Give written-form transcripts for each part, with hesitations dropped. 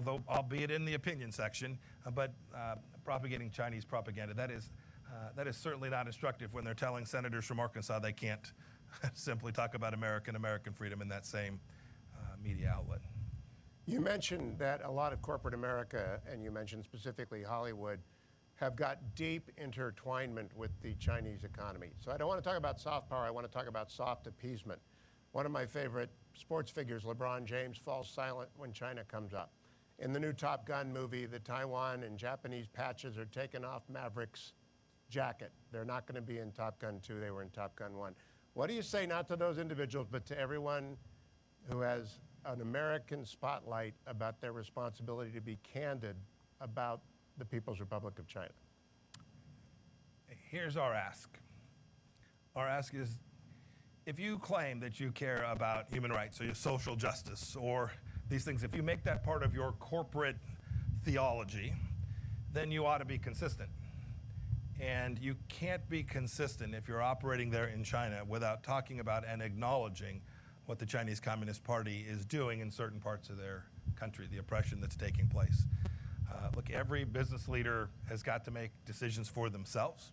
although albeit in the opinion section, but propagating Chinese propaganda. That is certainly not instructive when they're telling senators from Arkansas they can't simply talk about American freedom in that same media outlet. You mentioned that a lot of corporate America, and you mentioned specifically Hollywood, have got deep intertwinement with the Chinese economy. So I don't want to talk about soft power, I want to talk about soft appeasement. One of my favorite sports figures, LeBron James, falls silent when China comes up. In the new Top Gun movie, the Taiwan and Japanese patches are taken off Maverick's jacket. They're not going to be in Top Gun 2, they were in Top Gun 1. What do you say, not to those individuals, but to everyone who has an American spotlight about their responsibility to be candid about the People's Republic of China? Here's our ask. Our ask is, if you claim that you care about human rights or your social justice or these things, if you make that part of your corporate theology, then you ought to be consistent. And you can't be consistent if you're operating there in China without talking about and acknowledging what the Chinese Communist Party is doing in certain parts of their country, the oppression that's taking place. Look, every business leader has got to make decisions for themselves.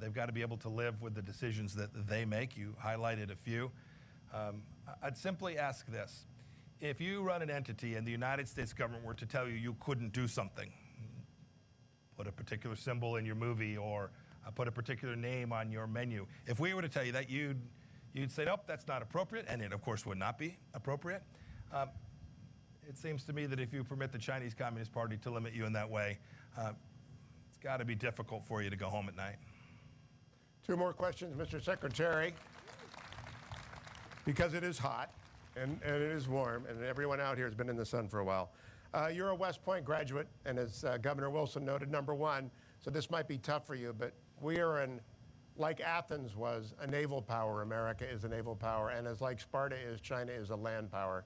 They've got to be able to live with the decisions that they make. You highlighted a few. I'd simply ask this. If you run an entity and the United States government were to tell you you couldn't do something, put a particular symbol in your movie or put a particular name on your menu, if we were to tell you that, you'd say, nope, that's not appropriate, and it, of course, would not be appropriate. It seems to me that if you permit the Chinese Communist Party to limit you in that way, it's got to be difficult for you to go home at night. Two more questions, Mr. Secretary. Because it is hot and it is warm, and everyone out here has been in the sun for a while. You're a West Point graduate, and as Governor Wilson noted, #1, so this might be tough for you, but we are like Athens was a naval power, America is a naval power, and as like Sparta is, China is a land power.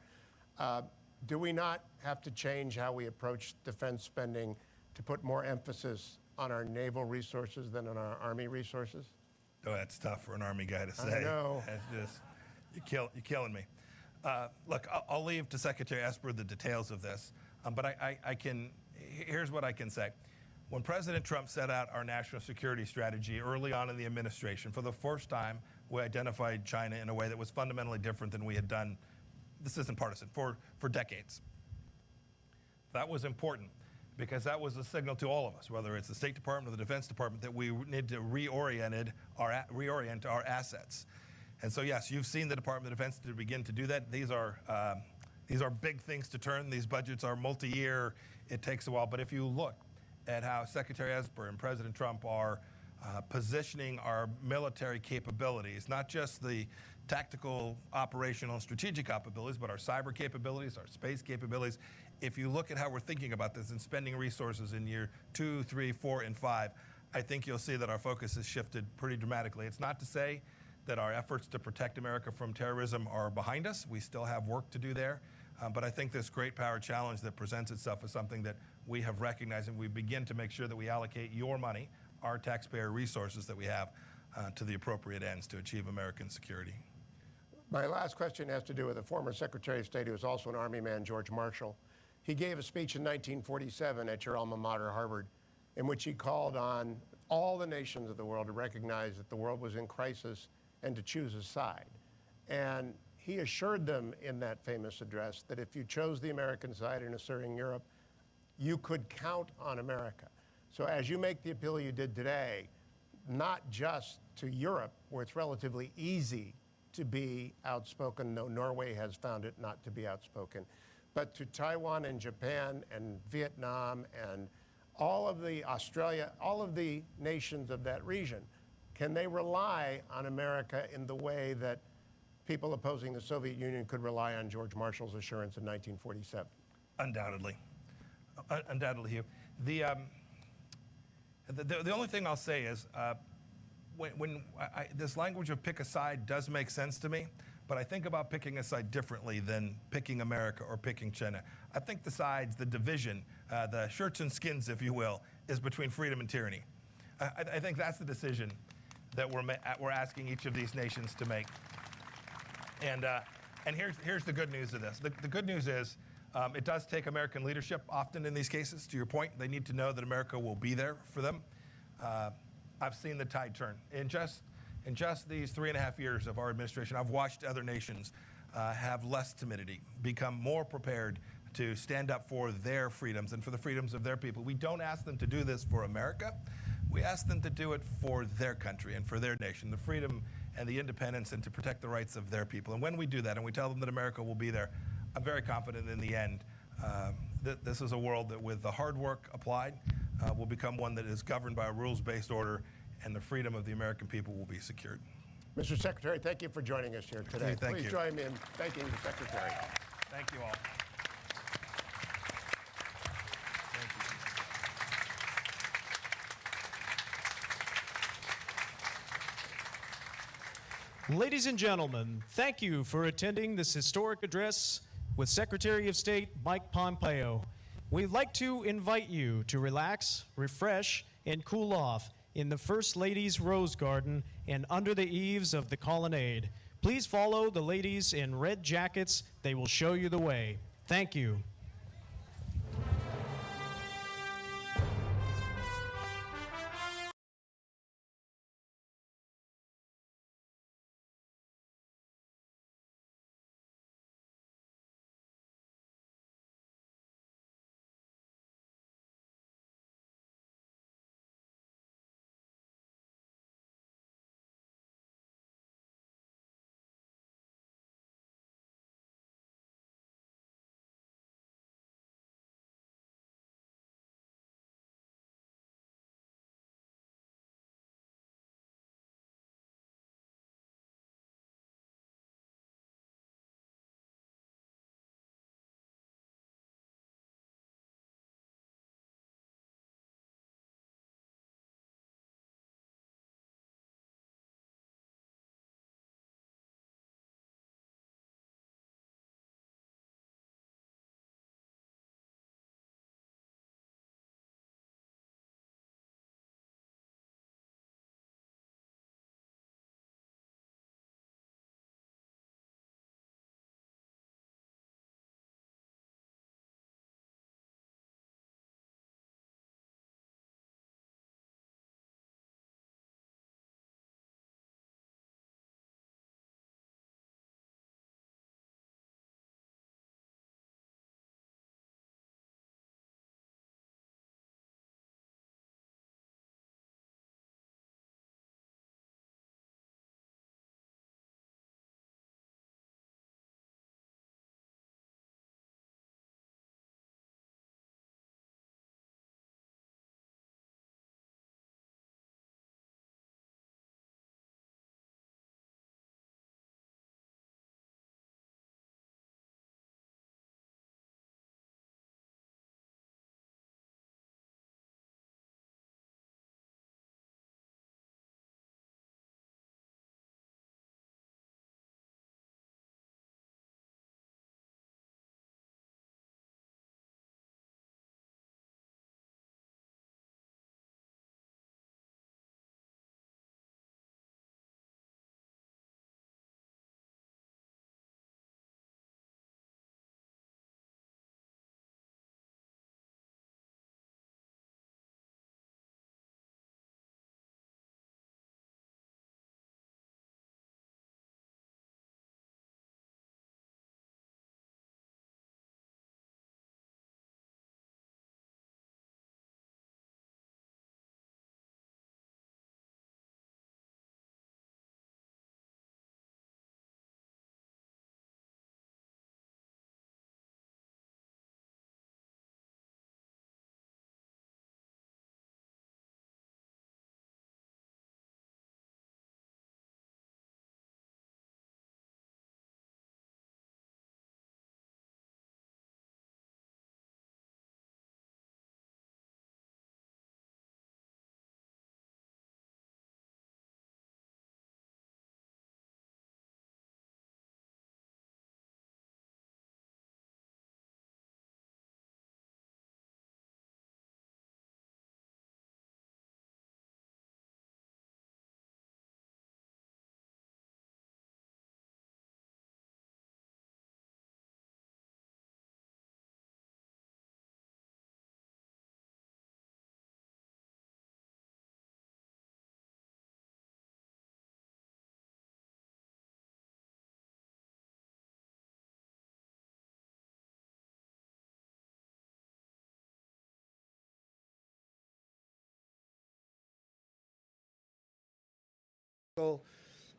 Do we not have to change how we approach defense spending to put more emphasis on our naval resources than on our Army resources? Oh, that's tough for an Army guy to say. I know. That's just, you're killing me. Look, I'll leave to Secretary Esper the details of this, but here's what I can say. When President Trump set out our national security strategy early on in the administration, for the first time, we identified China in a way that was fundamentally different than we had done, this isn't partisan, for decades. That was important because that was a signal to all of us, whether it's the State Department or the Defense Department, that we need to reorient our assets. And so, yes, you've seen the Department of Defense to begin to do that. These are big things to turn. These budgets are multi-year. It takes a while. But if you look at how Secretary Esper and President Trump are positioning our military capabilities, not just the tactical, operational, and strategic capabilities, but our cyber capabilities, our space capabilities. If you look at how we're thinking about this and spending resources in year 2, 3, 4, and 5, I think you'll see that our focus has shifted pretty dramatically. It's not to say that our efforts to protect America from terrorism are behind us. We still have work to do there. But I think this great power challenge that presents itself is something that we have recognized, and we begin to make sure that we allocate your money, our taxpayer resources that we have, to the appropriate ends to achieve American security. My last question has to do with the former Secretary of State who was also an Army man, George Marshall. He gave a speech in 1947 at your alma mater, Harvard, in which he called on all the nations of the world to recognize that the world was in crisis and to choose a side. And he assured them in that famous address that if you chose the American side in asserting Europe, you could count on America. So as you make the appeal you did today, not just to Europe, where it's relatively easy to be outspoken, though Norway has found it not to be outspoken, but to Taiwan and Japan and Vietnam and all of the Australia, all of the nations of that region, can they rely on America in the way that people opposing the Soviet Union could rely on George Marshall's assurance in 1947? Undoubtedly. Undoubtedly, Hugh. The only thing I'll say is this language of pick a side does make sense to me, but I think about picking a side differently than picking America or picking China. I think the sides, the division, the shirts and skins, if you will, is between freedom and tyranny. I think that's the decision that we're asking each of these nations to make. And here's the good news of this. The good news is It does take American leadership often in these cases. To your point, they need to know that America will be there for them. I've seen the tide turn. In just these 3.5 years of our administration, I've watched other nations have less timidity, become more prepared to stand up for their freedoms and for the freedoms of their people. We don't ask them to do this for America. We ask them to do it for their country and for their nation, the freedom and the independence, and to protect the rights of their people. And when we do that and we tell them that America will be there, I'm very confident in the end that this is a world that, with the hard work applied, will become one that is governed by a rules-based order, and the freedom of the American people will be secured. Mr. Secretary, thank you for joining us here today. Thank you. Please join me in thanking the Secretary. Thank you all. Ladies and gentlemen, thank you for attending this historic address with Secretary of State Mike Pompeo. We'd like to invite you to relax, refresh, and cool off in the First Lady's Rose Garden and under the eaves of the colonnade. Please follow the ladies in red jackets. They will show you the way. Thank you.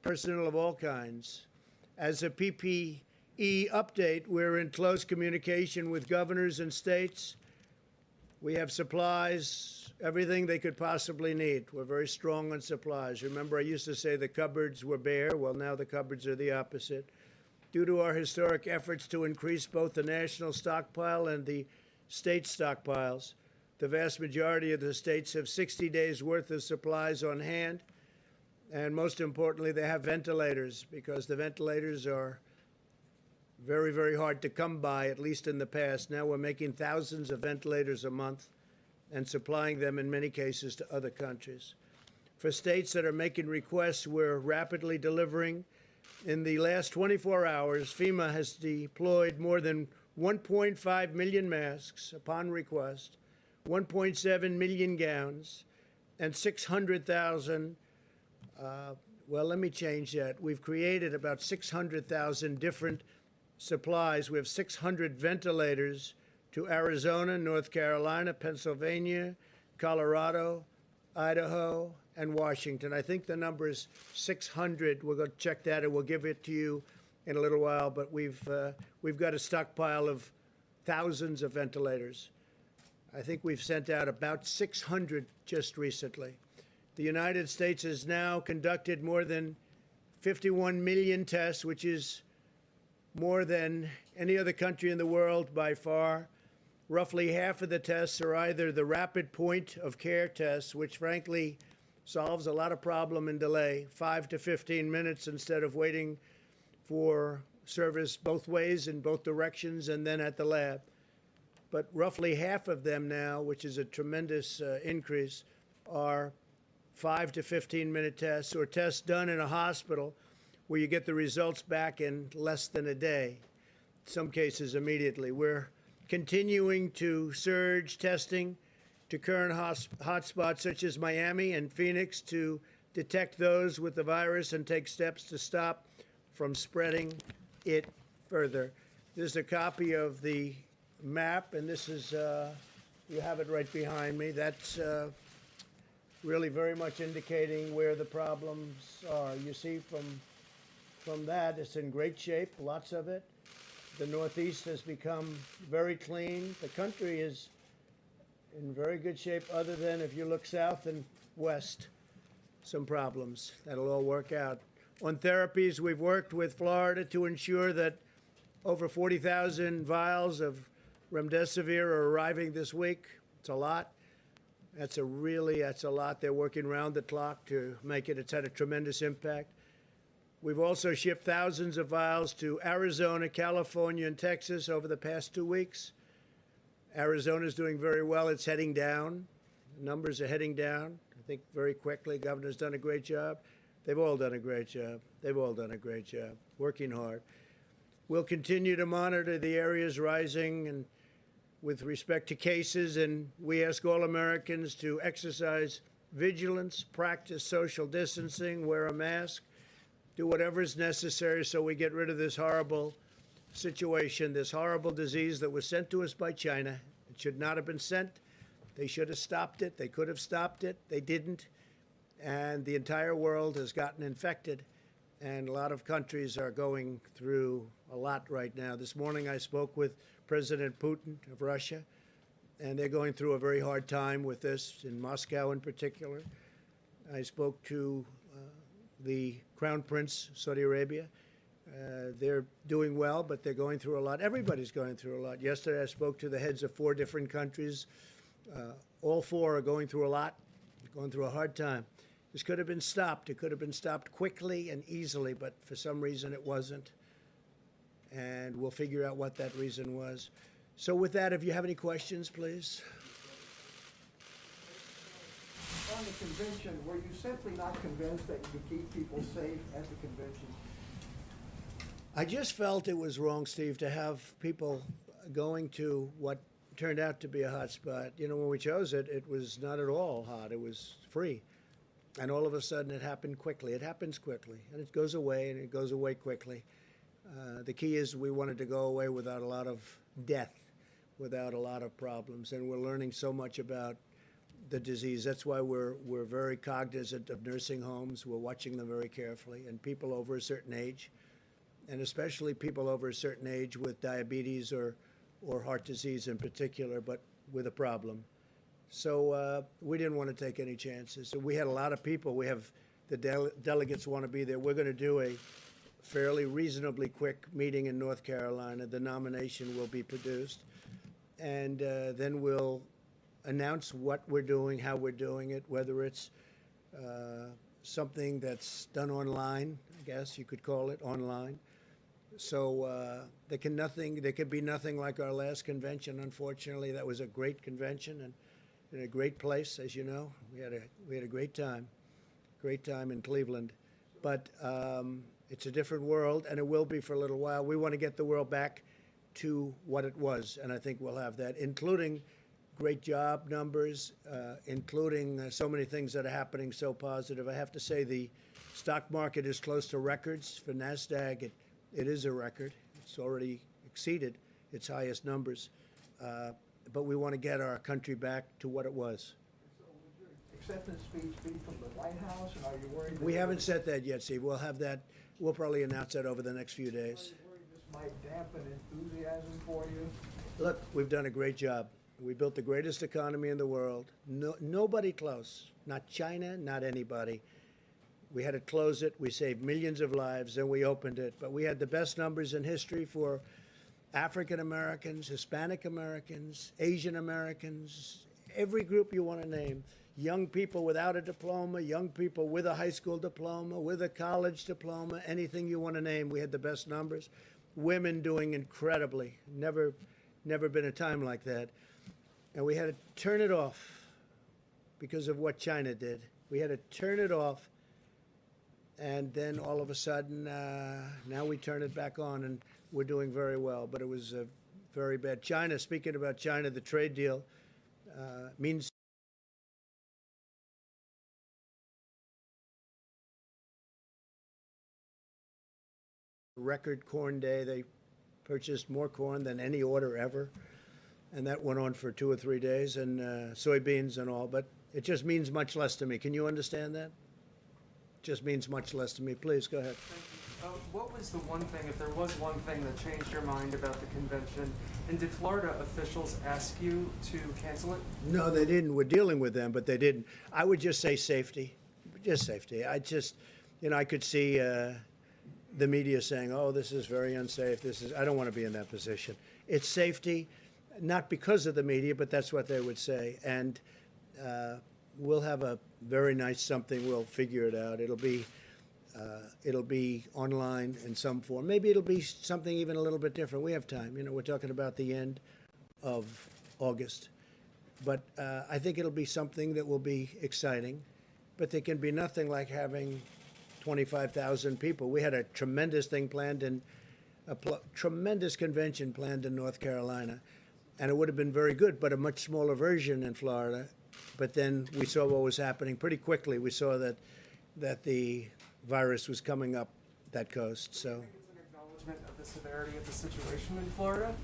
personnel of all kinds. As a PPE update, we're in close communication with governors and states. We have supplies, everything they could possibly need. We're very strong on supplies. Remember, I used to say the cupboards were bare. Well, now the cupboards are the opposite. Due to our historic efforts to increase both the national stockpile and the state stockpiles, the vast majority of the states have 60 days' worth of supplies on hand. And most importantly, they have ventilators, because the ventilators are very, very hard to come by, at least in the past. Now we're making thousands of ventilators a month and supplying them in many cases to other countries. For states that are making requests, we're rapidly delivering. In the last 24 hours, FEMA has deployed more than 1.5 million masks upon request, 1.7 million gowns, and 600,000 well, let me change that. We've created about 600,000 different supplies. We have 600 ventilators to Arizona, North Carolina, Pennsylvania, Colorado, Idaho, and Washington. I think the number is 600. We'll go check that, and we'll give it to you in a little while. But we've got a stockpile of thousands of ventilators. I think we've sent out about 600 just recently. The United States has now conducted more than 51 million tests, which is more than any other country in the world by far. Roughly half of the tests are either the rapid point of care tests, which frankly solves a lot of problem and delay, 5 to 15 minutes instead of waiting for service both ways in both directions and then at the lab. But roughly half of them now, which is a tremendous increase, are 5 to 15-minute tests, or tests done in a hospital where you get the results back in less than a day, in some cases immediately. We're continuing to surge testing to current hotspots such as Miami and Phoenix to detect those with the virus and take steps to stop from spreading it further. This is a copy of the map, and this is, you have it right behind me. That's really very much indicating where the problems are. You see from that, it's in great shape, lots of it. The Northeast has become very clean. The country is in very good shape, other than if you look south and west, some problems. That'll all work out. On therapies, we've worked with Florida to ensure that over 40,000 vials of remdesivir are arriving this week. It's a lot. That's a lot. They're working round the clock to make it. It's had a tremendous impact. We've also shipped thousands of vials to Arizona, California, and Texas over the past 2 weeks. Arizona's doing very well. It's heading down. The numbers are heading down, I think, very quickly. Governor's done a great job. They've all done a great job. They've all done a great job, working hard. We'll continue to monitor the areas rising and with respect to cases, and we ask all Americans to exercise vigilance, practice social distancing, wear a mask, do whatever is necessary so we get rid of this horrible situation, this horrible disease that was sent to us by China. It should not have been sent. They should have stopped it. They could have stopped it. They didn't. And the entire world has gotten infected. And a lot of countries are going through a lot right now. This morning I spoke with President Putin of Russia, and they're going through a very hard time with this, in Moscow in particular. I spoke to the Crown Prince, Saudi Arabia. They're doing well, but they're going through a lot. Everybody's going through a lot. Yesterday I spoke to the heads of 4 different countries. All 4 are going through a lot, going through a hard time. This could have been stopped. It could have been stopped quickly and easily, but for some reason it wasn't. And we'll figure out what that reason was. So with that, if you have any questions, please. On the convention, were you simply not convinced that you could keep people safe at the convention? I just felt it was wrong, Steve, to have people going to what turned out to be a hot spot. You know, when we chose it, it was not at all hot. It was free. And all of a sudden, it happened quickly. It happens quickly. And it goes away, and it goes away quickly. The key is we wanted to go away without a lot of death, without a lot of problems. And we're learning so much about the disease. That's why we're very cognizant of nursing homes. We're watching them very carefully, and people over a certain age, and especially people over a certain age with diabetes or heart disease in particular, but with a problem. So we didn't want to take any chances. So we had a lot of people. We have the delegates want to be there. We're going to do a fairly reasonably quick meeting in North Carolina. The nomination will be produced, and then we'll announce what we're doing, how we're doing it, whether it's something that's done online, I guess you could call it online. So there could be nothing like our last convention. Unfortunately, that was a great convention and in a great place, as you know. We had a great time in Cleveland, but it's a different world, and it will be for a little while. We want to get the world back to what it was, and I think we'll have that, including great job numbers, including so many things that are happening so positive. I have to say the stock market is close to records. For NASDAQ, it is a record. It's already exceeded its highest numbers. But we want to get our country back to what it was. So would your acceptance speech be from the White House, and are you worried? We haven't set that yet, Steve. We'll have that. We'll probably announce that over the next few days. Are you worried this might dampen enthusiasm for you? Look, we've done a great job. We built the greatest economy in the world. Nobody close. Not China, not anybody. We had to close it. We saved millions of lives, and we opened it. But we had the best numbers in history for African Americans, Hispanic Americans, Asian Americans, every group you want to name. Young people without a diploma, young people with a high school diploma, with a college diploma, anything you want to name. We had the best numbers. Women doing incredibly. Never been a time like that. And we had to turn it off because of what China did. We had to turn it off. And then all of a sudden, now we turn it back on, and we're doing very well. But it was very bad. China, speaking about China, the trade deal means record corn day. They purchased more corn than any order ever. And that went on for 2 or 3 days, and soybeans and all. But it just means much less to me. Can you understand that? Just means much less to me. Please, go ahead. Thank you. What was the one thing, if there was one thing that changed your mind about the convention, and did Florida officials ask you to cancel it? No, they didn't. We're dealing with them, but they didn't. I would just say safety. Just safety. I could see the media saying, oh, this is very unsafe. I don't want to be in that position. It's safety, not because of the media, but that's what they would say. And we'll have a very nice something. We'll figure it out. It'll be online in some form. Maybe it'll be something even a little bit different. We have time. We're talking about the end of August. But I think it'll be something that will be exciting. But there can be nothing like having 25,000 people. We had a tremendous thing planned tremendous convention planned in North Carolina. And it would have been very good, but a much smaller version in Florida. But then we saw what was happening pretty quickly. We saw that the virus was coming up that coast. So, Do you think it's an acknowledgement of the severity of the situation in Florida?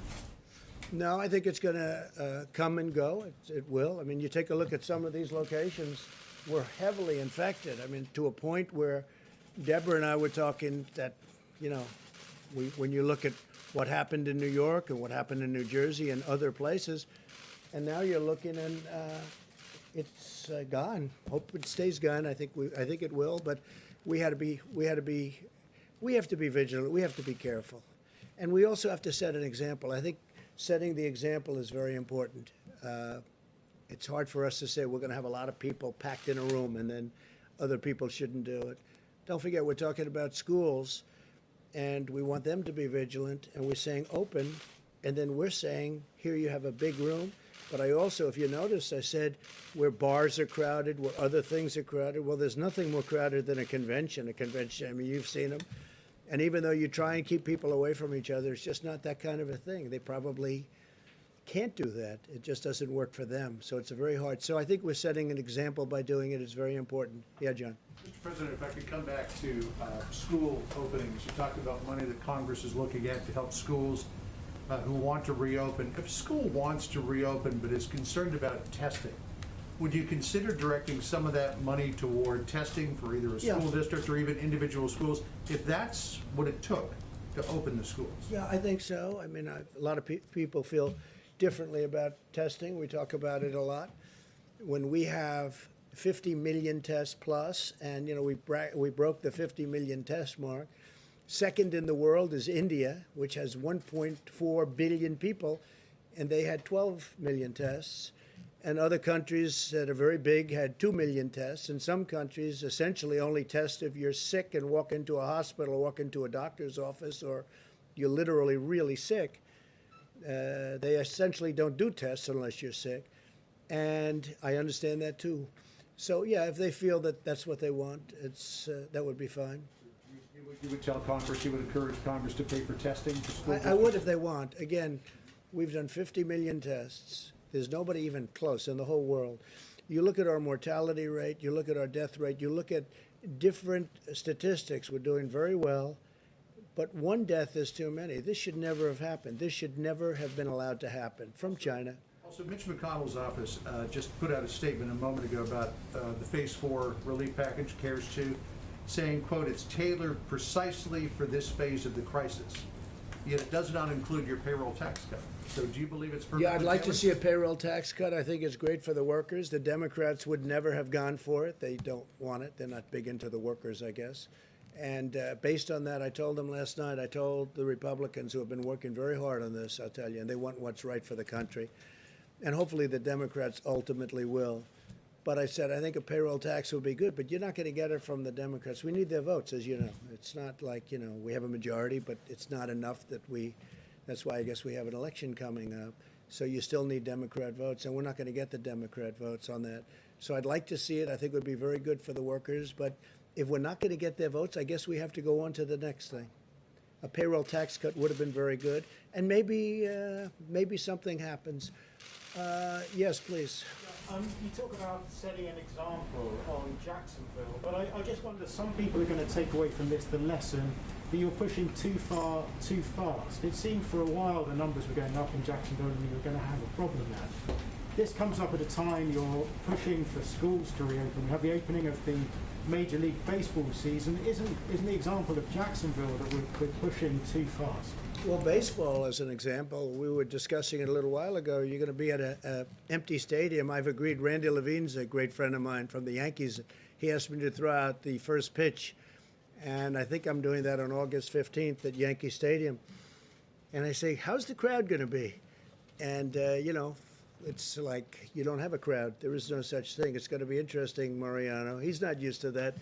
no, I think it's going to come and go. It will. I mean, you take a look at some of these locations. We're heavily infected. I mean, to a point where Deborah and I were talking that, when you look at what happened in New York and what happened in New Jersey and other places, and now you're looking and it's gone. Hope it stays gone. I think it will. But we have to be vigilant. We have to be careful, and we also have to set an example. I think setting the example is very important. It's hard for us to say we're going to have a lot of people packed in a room and then other people shouldn't do it. Don't forget, we're talking about schools, and we want them to be vigilant, and we're saying open, and then we're saying, here you have a big room. But I also, if you notice, I said where bars are crowded, where other things are crowded. Well, there's nothing more crowded than a convention. I mean, you've seen them. And even though you try and keep people away from each other, it's just not that kind of a thing. They probably can't do that. It just doesn't work for them. So it's a very hard. So I think we're setting an example by doing it. It's very important. Yeah, John. Mr. President, if I could come back to school openings. You talked about money that Congress is looking at to help schools who want to reopen. If a school wants to reopen but is concerned about testing, Would you consider directing some of that money toward testing for either a Yeah. school district or even individual schools, if that's what it took to open the schools? Yeah, I think so. I mean, a lot of people feel differently about testing. We talk about it a lot. When we have 50 million tests plus, and we broke the 50 million test mark. Second in the world is India, which has 1.4 billion people, and they had 12 million tests. And other countries that are very big had 2 million tests. And some countries essentially only test if you're sick and walk into a hospital or walk into a doctor's office or you're literally really sick. They essentially don't do tests unless you're sick. And I understand that too. So, yeah, if they feel that that's what they want, that would be fine. You would tell Congress, you would encourage Congress to pay for testing for school I would if they want. Again, we've done 50 million tests. There's nobody even close in the whole world. You look at our mortality rate, you look at our death rate, you look at different statistics. We're doing very well, but one death is too many. This should never have happened. This should never have been allowed to happen from China. Also, Mitch McConnell's office just put out a statement a moment ago about the Phase 4 relief package, CARES 2, saying, quote, it's tailored precisely for this phase of the crisis, yet it does not include your payroll tax cut. So do you believe it's perfectly Yeah, I'd like to tailored? see a payroll tax cut. I think it's great for the workers. The Democrats would never have gone for it. They don't want it. They're not big into the workers, I guess. And based on that, I told them last night, I told the Republicans who have been working very hard on this, I'll tell you, and they want what's right for the country. And hopefully the Democrats ultimately will. But I said, I think a payroll tax would be good, but you're not going to get it from the Democrats. We need their votes, as you know. It's not like, we have a majority, but it's not enough that's why I guess we have an election coming up. So you still need Democrat votes, and we're not going to get the Democrat votes on that. So I'd like to see it. I think it would be very good for the workers. But if we're not going to get their votes, I guess we have to go on to the next thing. A payroll tax cut would have been very good. And maybe something happens. Yes, please. You talk about setting an example on Jacksonville, but I just wonder, some people are going to take away from this the lesson that you're pushing too far, too fast. It seemed for a while the numbers were going up in Jacksonville and you were going to have a problem there. This comes up at a time you're pushing for schools to reopen. We have the opening of the Major League Baseball season. Isn't the example of Jacksonville that we're pushing too fast? Well, baseball, as an example, we were discussing it a little while ago. You're going to be at an empty stadium. I've agreed. Randy Levine's a great friend of mine from the Yankees. He asked me to throw out the first pitch, and I think I'm doing that on August 15th at Yankee Stadium. And I say, how's the crowd going to be? And, it's like you don't have a crowd. There is no such thing. It's going to be interesting, Mariano. He's not used to that.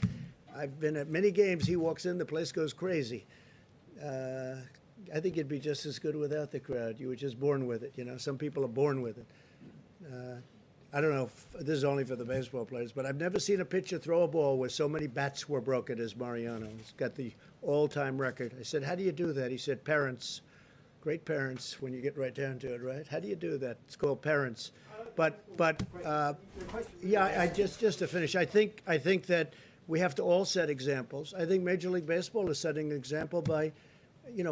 I've been at many games. He walks in, the place goes crazy. I think it'd be just as good without the crowd. You were just born with it. Some people are born with it. I don't know if this is only for the baseball players, but I've never seen a pitcher throw a ball where so many bats were broken as Mariano. He's got the all-time record. I said, how do you do that? He said, parents. Great parents, when you get right down to it, right? How do you do that? It's called parents. But yeah, just to finish, I think that we have to all set examples. I think Major League Baseball is setting an example by,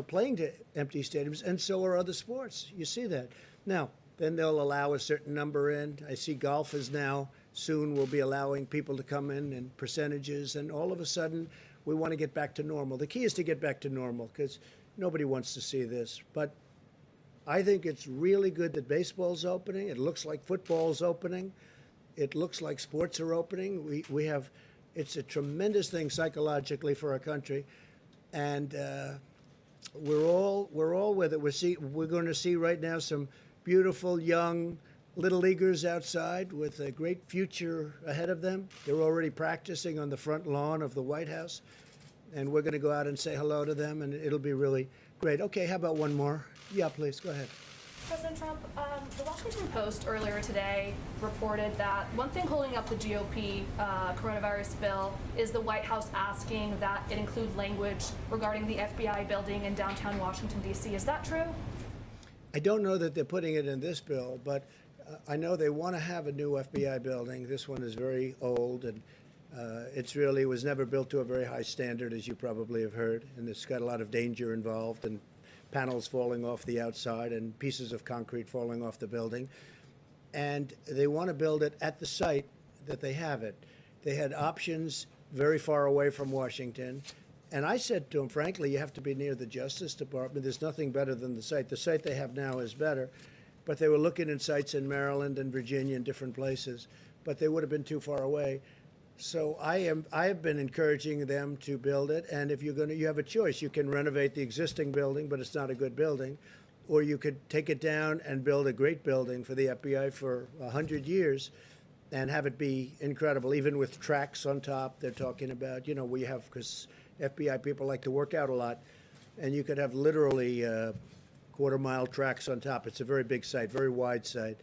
playing to empty stadiums, and so are other sports. You see that. Now, then they'll allow a certain number in. I see golf is now soon will be allowing people to come in percentages, and all of a sudden we want to get back to normal. The key is to get back to normal because nobody wants to see this. But I think it's really good that baseball's opening. It looks like football's opening. It looks like sports are opening. We have, it's a tremendous thing psychologically for our country. And we're all with it. We're going to see right now some beautiful young little leaguers outside with a great future ahead of them. They're already practicing on the front lawn of the White House. And we're going to go out and say hello to them, and it'll be really great. Okay, how about one more? Yeah, please, go ahead. President Trump, the Washington Post earlier today reported that one thing holding up the GOP coronavirus bill is the White House asking that it include language regarding the FBI building in downtown Washington, D.C. Is that true? I don't know that they're putting it in this bill, but I know they want to have a new FBI building. This one is very old, and it was never built to a very high standard, as you probably have heard, and it's got a lot of danger involved and panels falling off the outside and pieces of concrete falling off the building. and they want to build it at the site that they have it. They had options very far away from Washington. And I said to them, frankly, you have to be near the Justice Department. There's nothing better than the site. The site they have now is better. But they were looking at sites in Maryland and Virginia and different places, but they would have been too far away. So I have been encouraging them to build it. And if you're going to, you have a choice. You can renovate the existing building, but it's not a good building. Or you could take it down and build a great building for the FBI for 100 years and have it be incredible, even with tracks on top. They're talking about, you know, we have, because FBI people like to work out a lot, and you could have literally quarter-mile tracks on top. It's a very big site, very wide site.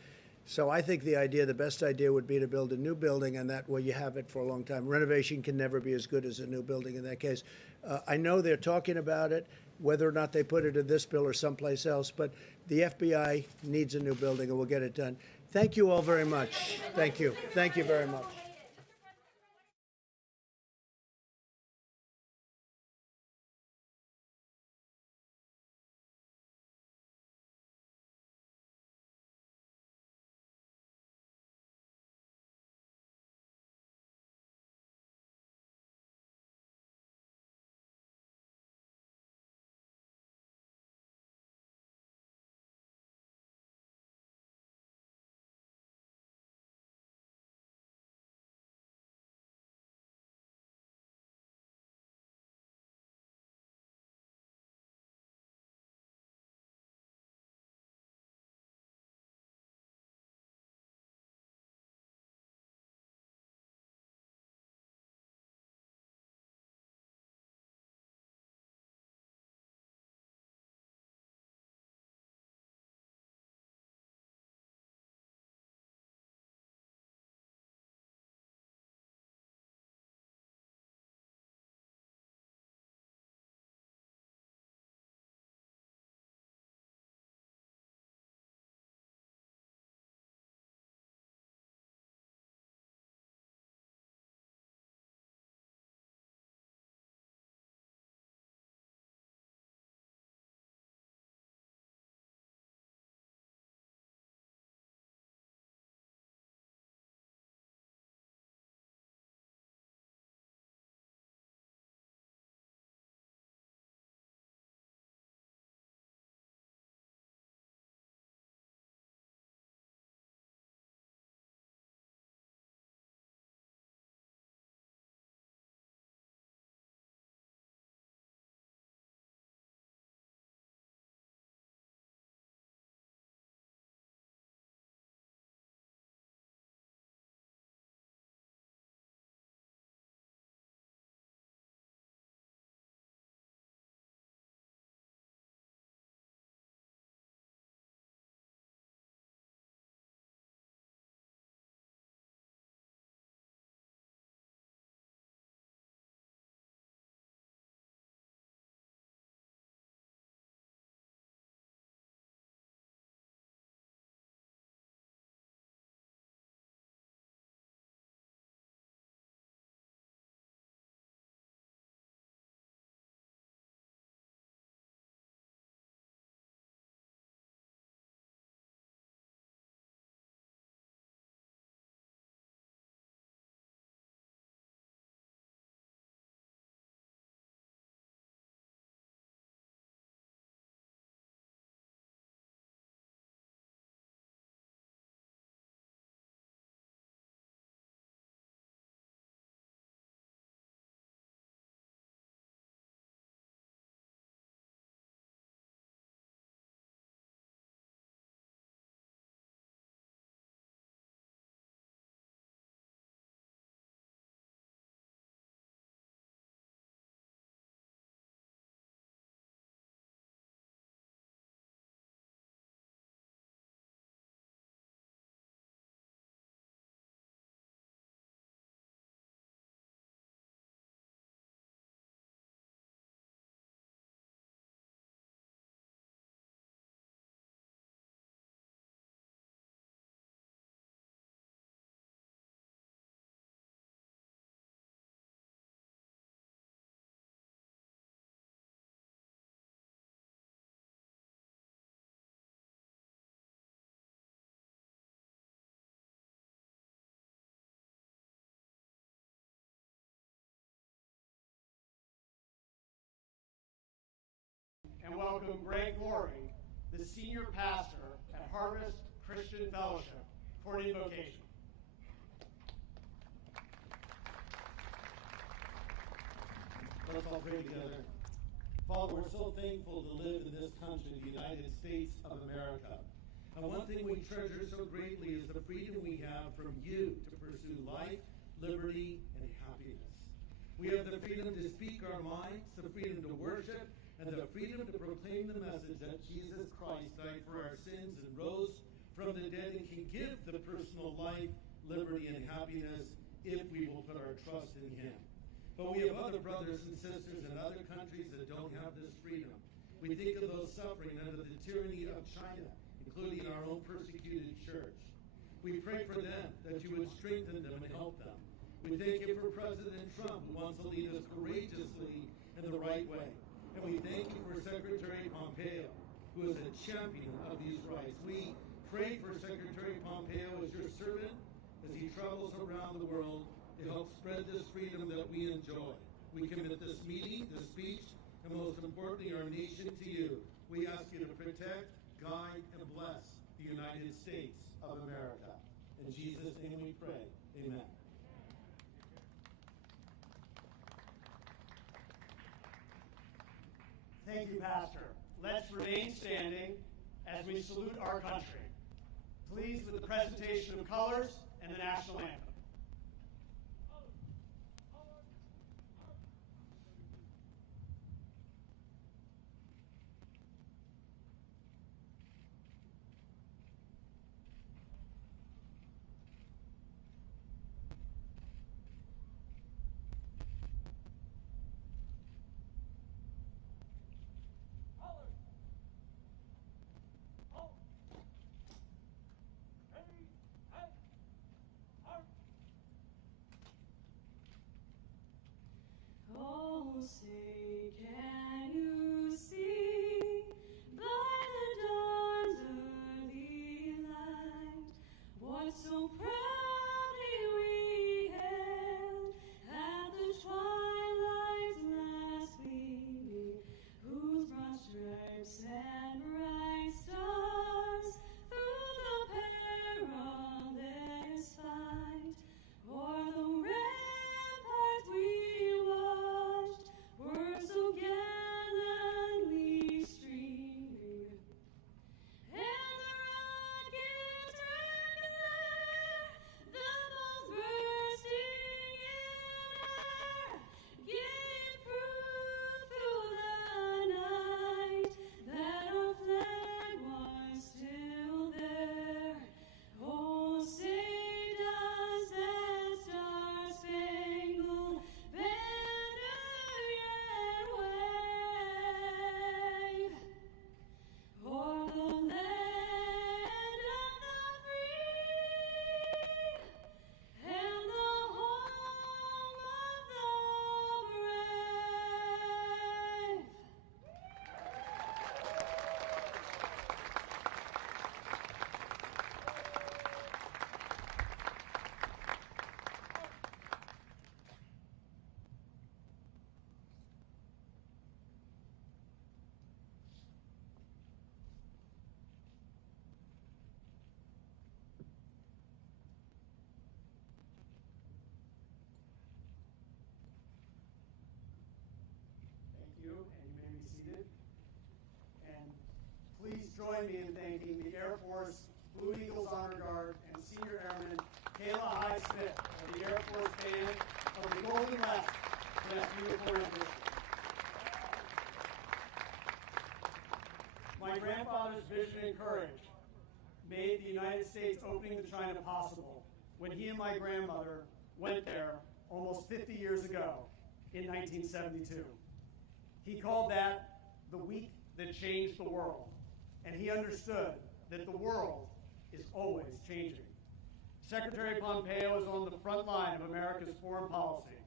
So I think the best idea would be to build a new building, and that way you have it for a long time. Renovation can never be as good as a new building in that case. I know they're talking about it, whether or not they put it in this bill or someplace else, but the FBI needs a new building, and we'll get it done. Thank you all very much. Thank you. Thank you very much. welcome Greg Goring, the senior pastor at Harvest Christian Fellowship, for an invocation. Let's all pray together. Father, we're so thankful to live in this country, the United States of America. And one thing we treasure so greatly is the freedom we have from you to pursue life, liberty, and happiness. We have the freedom to speak our minds, the freedom to worship, and the freedom to proclaim the message that Jesus Christ died for our sins and rose from the dead and can give the personal life, liberty, and happiness if we will put our trust in him. But we have other brothers and sisters in other countries that don't have this freedom. We think of those suffering under the tyranny of China, including our own persecuted church. We pray for them, that you would strengthen them and help them. We thank you for President Trump, who wants to lead us courageously in the right way. And we thank you for Secretary Pompeo, who is a champion of these rights. We pray for Secretary Pompeo as your servant, as he travels around the world to help spread this freedom that we enjoy. We commit this meeting, this speech, and most importantly, our nation to you. We ask you to protect, guide, and bless the United States of America. In Jesus' name we pray. Amen. Thank you, Pastor. Let's remain standing as we salute our country. Please, with the presentation of colors and the national anthem. Oh, say, can you see by the dawn's early light what so proudly we hailed at the twilight's last gleaming, whose broad stripes and bright stars through the perilous fight o'er the ramparts we watched were so gallantly streaming, and the rockets red glare, the balls bursting in air, gave proof through the night that our flag was still there. Oh, say does that star-spangled banner yet wave o'er the land of the free and the home of the brave? Thank you, and you may be seated. And please join me in thanking the Air Force Blue Eagles Honor Guard and Senior Airman Kayla Hyde-Smith of the Air Force Band of the Golden West for that beautiful rendition. My grandfather's vision and courage made the United States opening to China possible when he and my grandmother went there almost 50 years ago in 1972. He called that the week that changed the world, and he understood that the world is always changing. Secretary Pompeo is on the front line of America's foreign policy,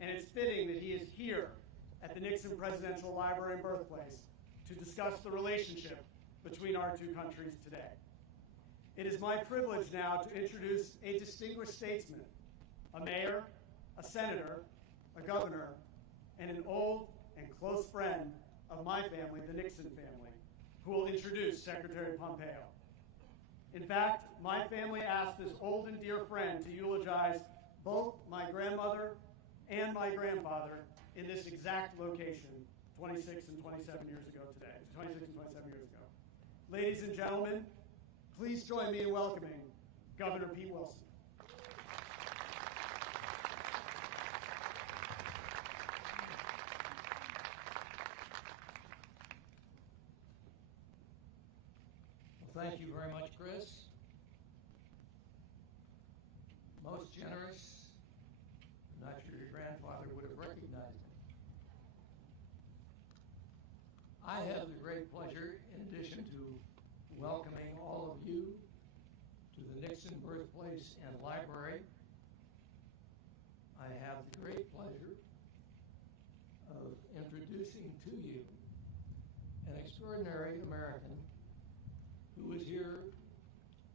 and it's fitting that he is here at the Nixon Presidential Library and Birthplace to discuss the relationship between our two countries today. It is my privilege now to introduce a distinguished statesman, a mayor, a senator, a governor, and an old and close friend of my family, the Nixon family, who will introduce Secretary Pompeo. In fact, my family asked this old and dear friend to eulogize both my grandmother and my grandfather in this exact location 26 and 27 years ago today, 26 and 27 years ago. Ladies and gentlemen, please join me in welcoming Governor Pete Wilson. Well, thank you very much, Chris. Most generous. I'm not sure your grandfather would have recognized me. I have the great pleasure, in addition to welcoming all of you to the Nixon Birthplace and Library, I have the great pleasure of introducing to you an extraordinary American who was here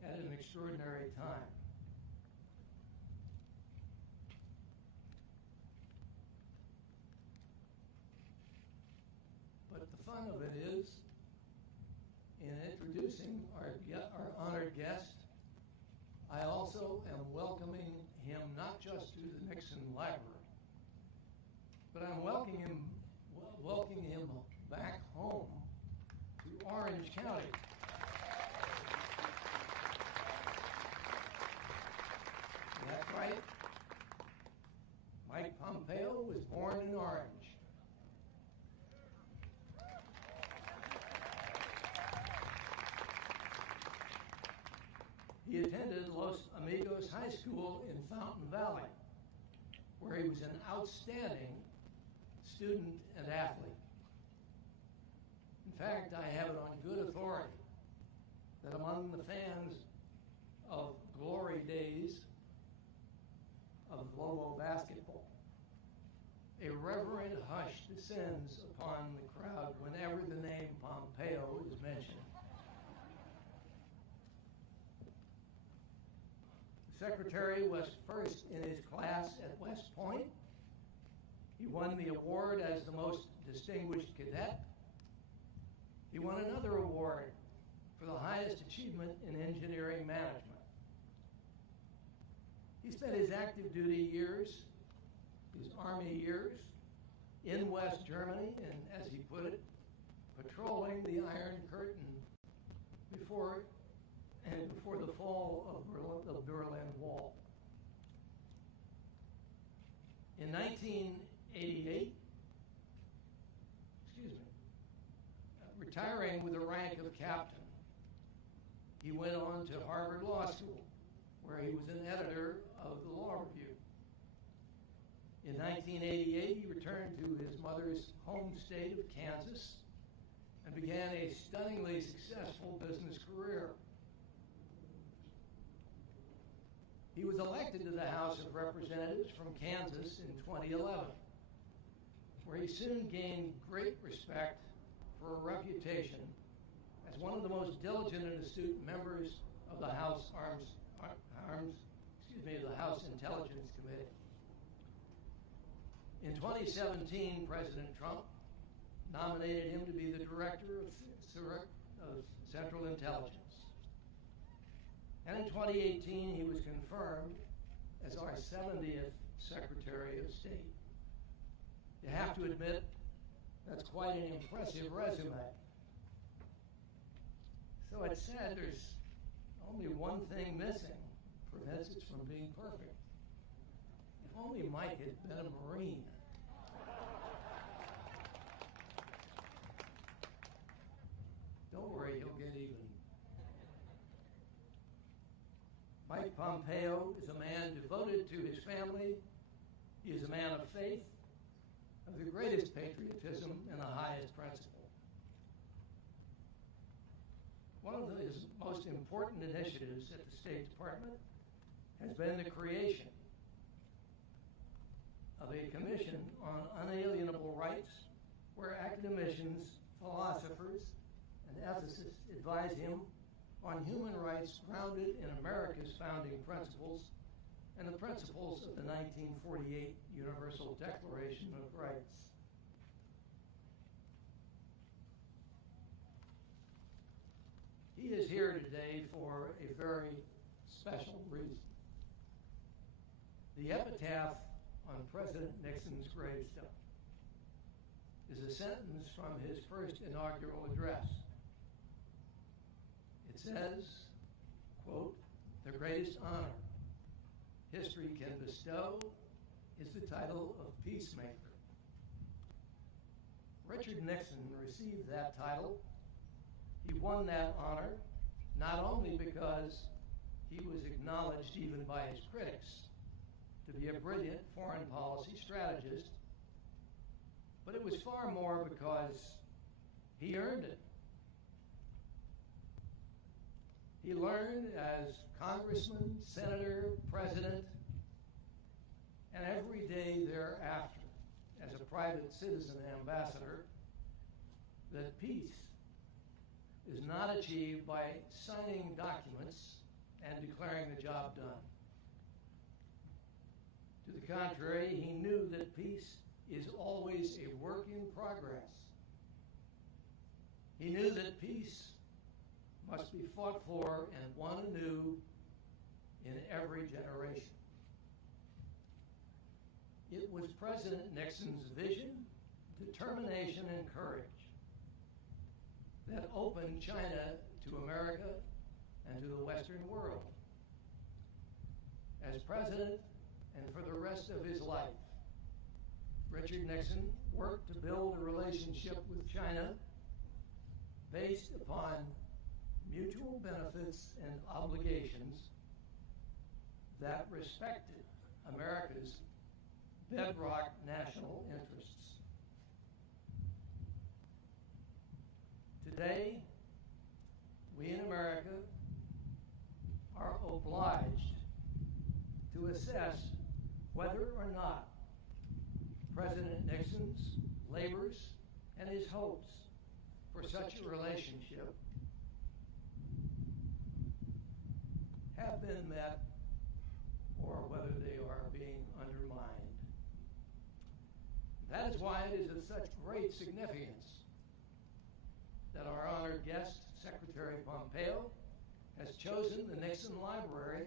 at an extraordinary time. But the fun of it is, in introducing our honored guest, I also am welcoming him not just to the Nixon Library, but I'm welcoming him back home to Orange County. That's right. Mike Pompeo was born in Orange. He attended Los Amigos High School in Fountain Valley, where he was an outstanding student and athlete. In fact, I have it on good authority that among the fans of glory days of Lobo basketball, a reverent hush descends upon the crowd whenever the name Pompeo is mentioned. The secretary was first in his class at West Point. He won the award as the most distinguished cadet. He won another award for the highest achievement in engineering management. He spent his active duty years, his Army years, in West Germany, and as he put it, patrolling the Iron Curtain before the fall of the Berlin Wall. In 1988, retiring with the rank of captain, he went on to Harvard Law School, where he was an editor of the Law Review. In 1988, he returned to his mother's home state of Kansas and began a stunningly successful business career. He was elected to the House of Representatives from Kansas in 2011, where he soon gained great respect for a reputation as one of the most diligent and astute members of the House the House Intelligence Committee. In 2017, President Trump nominated him to be the Director of Central Intelligence. And in 2018, he was confirmed as our 70th Secretary of State. You have to admit, that's quite an impressive resume. So it's sad there's only one thing missing, prevents it from being perfect. If only Mike had been a Marine. Don't worry, he'll get even. Mike Pompeo is a man devoted to his family. He is a man of faith, of the greatest patriotism and the highest principle. One of his most important initiatives at the State Department has been the creation of a commission on unalienable rights, where academicians, philosophers, and ethicists advise him on human rights grounded in America's founding principles and the principles of the 1948 Universal Declaration of Rights. he is here today for a very special reason. The epitaph on President Nixon's gravestone is a sentence from his first inaugural address. It says, quote, "The greatest honor history can bestow is the title of peacemaker." Richard Nixon received that title. He won that honor not only because he was acknowledged even by his critics to be a brilliant foreign policy strategist, but it was far more because he earned it. He learned as congressman, senator, president, and every day thereafter as a private citizen ambassador that peace is not achieved by signing documents and declaring the job done. To the contrary, he knew that peace is always a work in progress. He knew that peace must be fought for and won anew in every generation. It was President Nixon's vision, determination, and courage that opened China to America and to the Western world. As president, and for the rest of his life, Richard Nixon worked to build a relationship with China based upon mutual benefits and obligations that respected America's bedrock national interests. Today, we in America are obliged to assess whether or not President Nixon's labors and his hopes for such a relationship have been met or whether they are being undermined. That is why it is of such great significance that our honored guest, Secretary Pompeo, has chosen the Nixon Library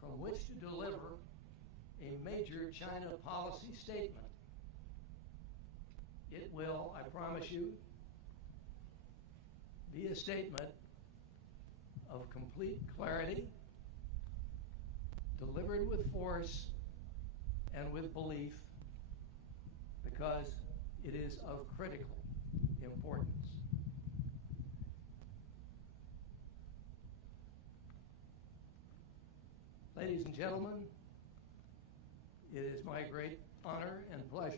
from which to deliver a major China policy statement. It will, I promise you, be a statement of complete clarity, delivered with force and with belief, because it is of critical importance. Ladies and gentlemen, it is my great honor and pleasure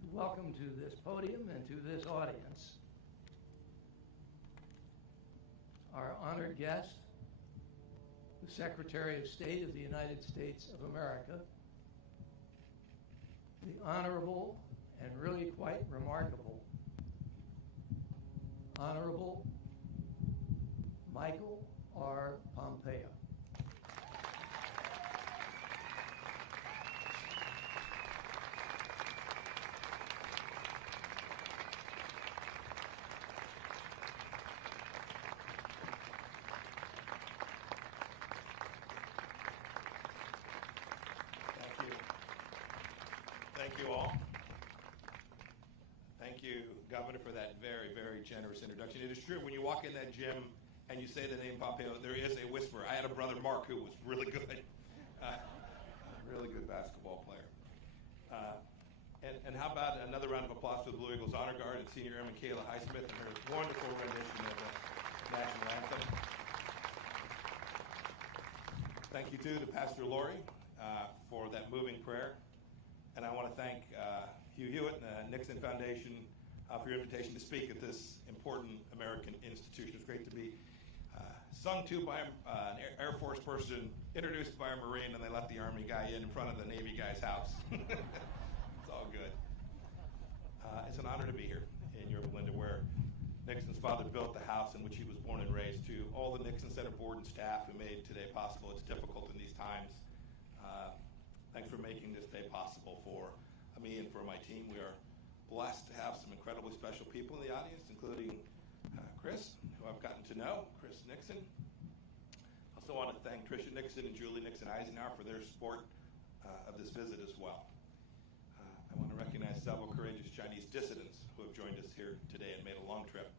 to welcome to this podium and to this audience our honored guest, the Secretary of State of the United States of America, the Honorable and really quite remarkable Honorable Michael R. Pompeo. Thank you all. Thank you, Governor, for that very, very generous introduction. It is true, when you walk in that gym and you say the name Pompeo, there is a whisper. I had a brother, Mark, who was really good, really good basketball player. And how about another round of applause to the Blue Eagles Honor Guard and Senior Airman Kayla Highsmith and her wonderful rendition of the national anthem. Thank you, too, to Pastor Lori for that moving prayer. And I want to thank Hugh Hewitt and the Nixon Foundation for your invitation to speak at this important American institution. It's great to be sung to by an Air Force person, introduced by a Marine, and they let the Army guy in front of the Navy guy's house. It's all good. It's an honor to be here in Yorba Linda, where Nixon's father built the house in which he was born and raised. To all the Nixon Center board and staff who made today possible. It's difficult in these times. Thanks for making this day possible for me and for my team. We are blessed to have some incredibly special people in the audience, including Chris, who who I've gotten to know, Chris Nixon. I also want to thank Tricia Nixon and Julie Nixon Eisenhower for their support of this visit as well. I want to recognize several courageous Chinese dissidents who have joined us here today and made a long trip.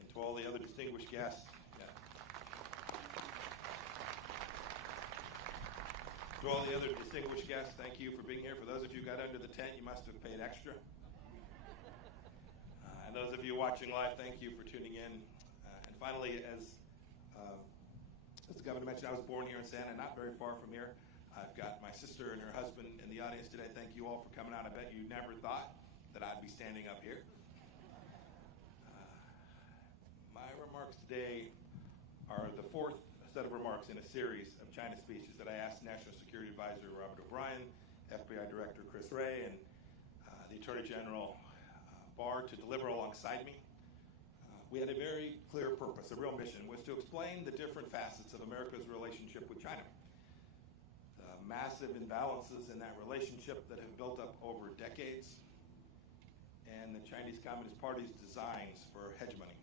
And to all the other distinguished guests, to all the other distinguished guests, thank you for being here. For those of you who got under the tent, you must have paid extra. And those of you watching live, thank you for tuning in. And finally, as the governor mentioned, I was born here in Santa, not very far from here. I've got my sister and her husband in the audience today. Thank you all for coming out. I bet you never thought that I'd be standing up here. My remarks today are the fourth set of remarks in a series of China speeches that I asked National Security Advisor Robert O'Brien, FBI Director Chris Wray, and the Attorney General Barr to deliver alongside me. We had a very clear purpose, a real mission, was to explain the different facets of America's relationship with China. The massive imbalances in that relationship that have built up over decades, and the Chinese Communist Party's designs for hegemony.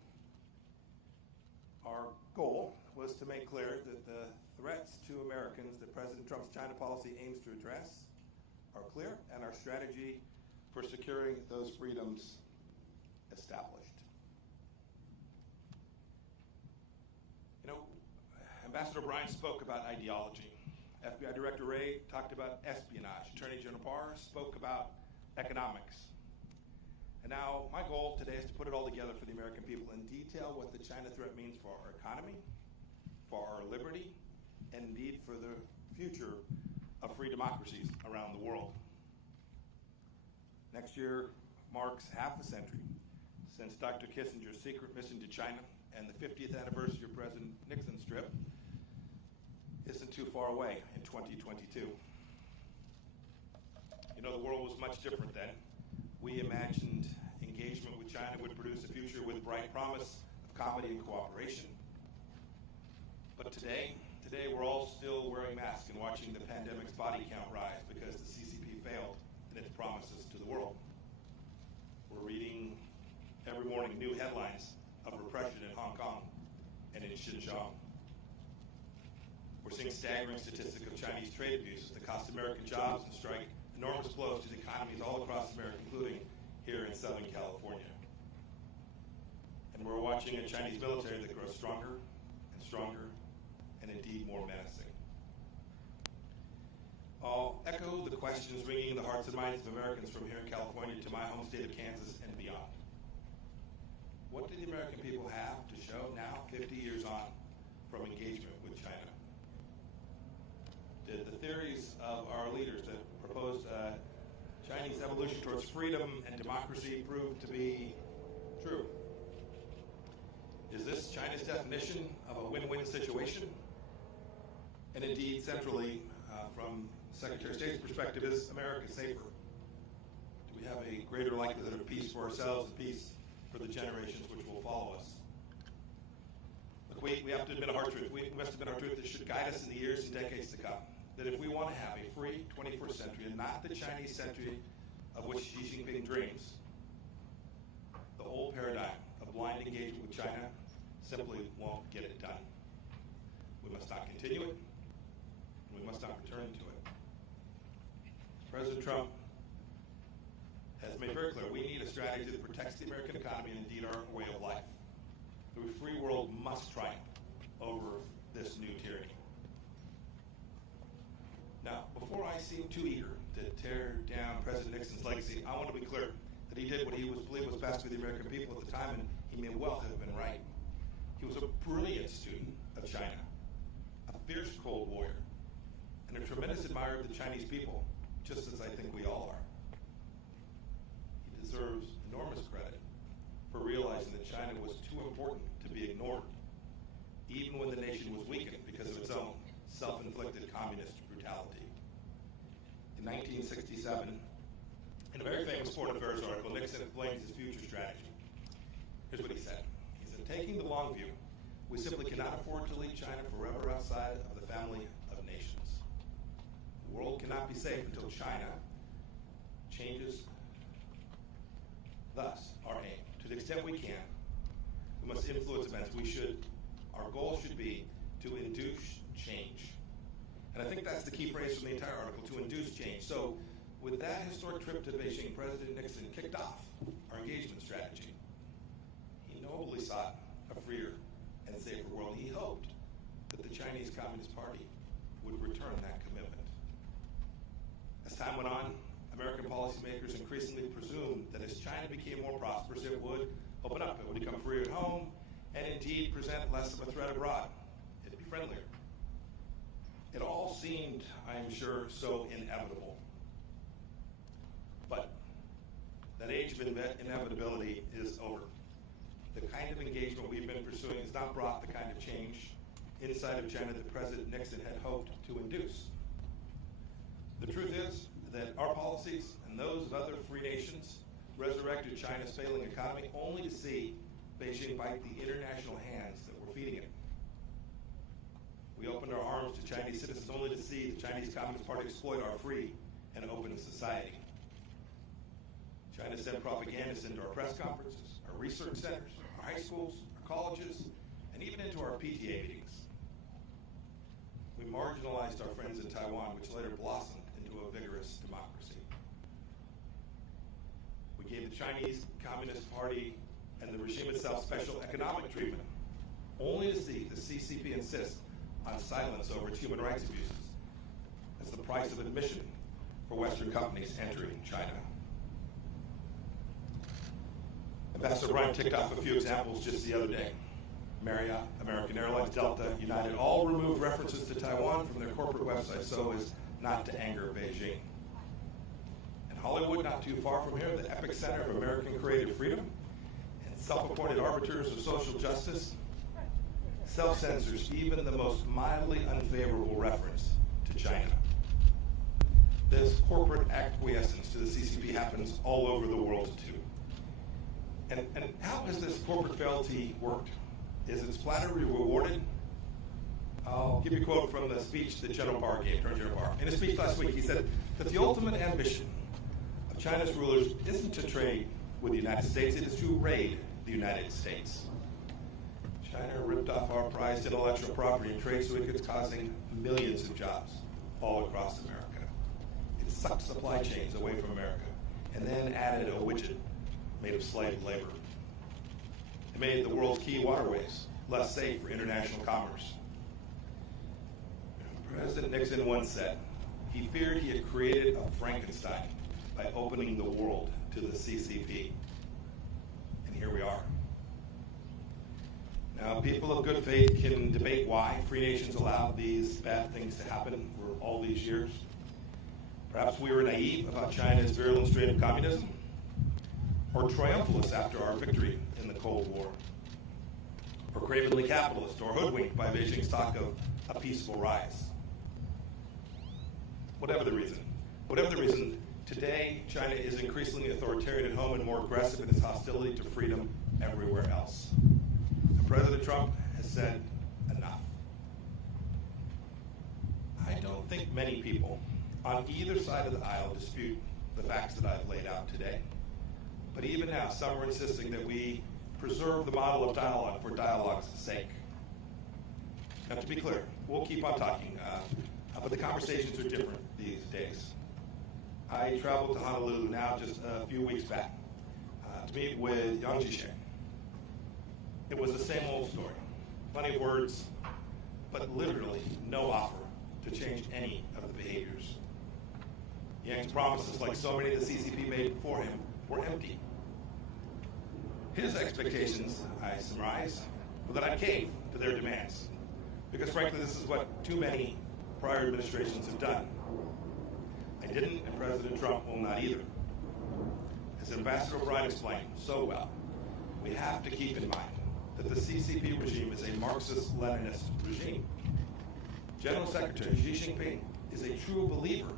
Our goal was to make clear that the threats to Americans that President Trump's China policy aims to address are clear, and our strategy for securing those freedoms established. You know, Ambassador O'Brien spoke about ideology. FBI Director Wray talked about espionage. Attorney General Barr spoke about economics. And now my goal today is to put it all together for the American people and detail what the China threat means for our economy, for our liberty, and indeed for the future of free democracies around the world. Next year marks half a century since Dr. Kissinger's secret mission to China, and the 50th anniversary of President Nixon's trip isn't too far away in 2022. You know, the world was much different then. We imagined engagement with China would produce a future with bright promise of comedy and cooperation. But today we're all still wearing masks and watching the pandemic's body count rise because the CCP failed in its promises to the world. We're reading every morning new headlines of repression in Hong Kong and in Xinjiang. We're seeing staggering statistics of Chinese trade abuses that cost American jobs and strike enormous blows to the economies all across America, including here in Southern California. And we're watching a Chinese military that grows stronger and stronger and indeed more menacing. I'll echo the questions ringing in the hearts and minds of Americans from here in California to my home state of Kansas and beyond. What do the American people have to show now, 50 years on, from engagement with China? Did the theories of our leaders that proposed Chinese evolution towards freedom and democracy prove to be true? Is this China's definition of a win-win situation? And indeed, centrally, from Secretary of State's perspective, is America safer? Do we have a greater likelihood of peace for ourselves and peace for the generations which will follow us? Look, we have to admit a hard truth. We must admit our truth that should guide us in the years and decades to come. That if we want to have a free 21st century and not the Chinese century of which Xi Jinping dreams, the old paradigm of blind engagement with China simply won't get it done. We must not continue it, and we must not return to it. President Trump has made very clear we need a strategy that protects the American economy and indeed our way of life. The free world must triumph over this new tyranny. Now, before I seem too eager to tear down President Nixon's legacy, I want to be clear that he did what he believed was best for the American people at the time, and he may well have been right. He was a brilliant student of China, a fierce Cold Warrior, and a tremendous admirer of the Chinese people, just as I think we all are. He deserves enormous credit for realizing that China was too important to be ignored, even when the nation was weakened because of its own self-inflicted communist brutality. In 1967, in a very famous Foreign Affairs article, Nixon explains his future strategy. Here's what he said. He said, taking the long view, we simply cannot afford to leave China forever outside of the family of nations. The world cannot be safe until China changes. Thus, our aim, to the extent we can, We must influence events. Our goal should be to induce change. And I think that's the key phrase from the entire article, to induce change. So with that historic trip to Beijing, President Nixon kicked off our engagement strategy. He nobly sought a freer and safer world. He hoped that the Chinese Communist Party would return that commitment. As time went on, American policymakers increasingly presumed that as China became more prosperous, it would open up, it would become freer at home, and indeed present less of a threat abroad. It'd be friendlier. It all seemed, I'm sure, so inevitable. But that age of inevitability is over. The kind of engagement we've been pursuing has not brought the kind of change inside of China that President Nixon had hoped to induce. The truth is that our policies and those of other free nations resurrected China's failing economy only to see Beijing bite the international hands that were feeding it. We opened our arms to Chinese citizens only to see the Chinese Communist Party exploit our free and open society. China sent propagandists into our press conferences, our research centers, our high schools, our colleges, and even into our PTA meetings. We marginalized our friends in Taiwan, which later blossomed into a vigorous democracy. We gave the Chinese Communist Party and the regime itself special economic treatment, only to see the CCP insist on silence over its human rights abuses as the price of admission for Western companies entering China. Ambassador Bryan ticked off a few examples just the other day. Marriott, American Airlines, Delta, United all removed references to Taiwan from their corporate websites so as not to anger Beijing. And Hollywood, not too far from here, the epicenter of American creative freedom and self-appointed arbiters of social justice, self-censors even the most mildly unfavorable reference to China. This corporate acquiescence to the CCP happens all over the world too. And how has this corporate fealty worked? Is its flattery rewarded? I'll give you a quote from the speech that General Barr gave, Attorney General Barr. In a speech last week, he said that the ultimate ambition of China's rulers isn't to trade with the United States, it is to raid the United States. China ripped off our prized intellectual property and trade secrets, causing millions of jobs all across America. It sucked supply chains away from America and then added a widget made of slave labor. It made the world's key waterways less safe for international commerce. President Nixon once said he feared he had created a Frankenstein by opening the world to the CCP. And here we are. Now, people of good faith can debate why free nations allowed these bad things to happen for all these years. Perhaps we were naive about China's virulent strain of communism, or triumphalist after our victory in the Cold War, or cravenly capitalist, or hoodwinked by Beijing's talk of a peaceful rise. Whatever the reason, today China is increasingly authoritarian at home and more aggressive in its hostility to freedom everywhere else. And President Trump has said enough. I don't think many people on either side of the aisle dispute the facts that I've laid out today. But even now, some are insisting that we preserve the model of dialogue for dialogue's sake. Now, to be clear, we'll keep on talking, but the conversations are different these days. I traveled to Honolulu now just a few weeks back to meet with Yang Jisheng. It was the same old story. Plenty of words, but literally no offer to change any of the behaviors. Yang's promises, like so many the CCP made before him, were empty. His expectations, I surmise, were that I'd cave to their demands, because frankly this is what too many prior administrations have done. I didn't, and President Trump will not either. As Ambassador O'Brien explained so well, we have to keep in mind that the CCP regime is a Marxist-Leninist regime. General Secretary Xi Jinping is a true believer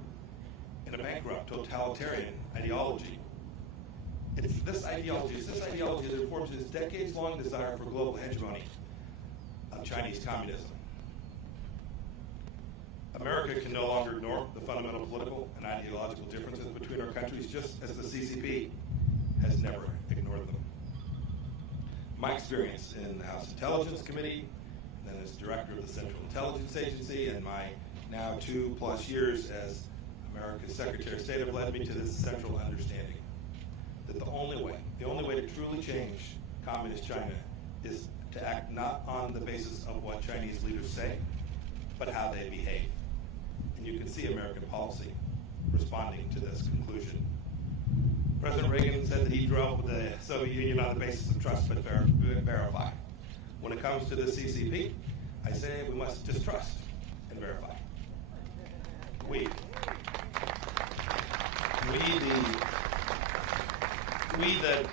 in a bankrupt totalitarian ideology. It's this ideology that informs his decades-long desire for global hegemony of Chinese communism. America can no longer ignore the fundamental political and ideological differences between our countries, just as the CCP has never ignored them. my experience in the House Intelligence Committee, then as director of the Central Intelligence Agency, and my now 2+ years as America's Secretary of State have led me to this central understanding that the only way to truly change Communist China is to act not on the basis of what Chinese leaders say, but how they behave. And you can see American policy responding to this conclusion. President Reagan said that he drove the Soviet Union on the basis of trust but verify. When it comes to the CCP, I say we must distrust and verify. We the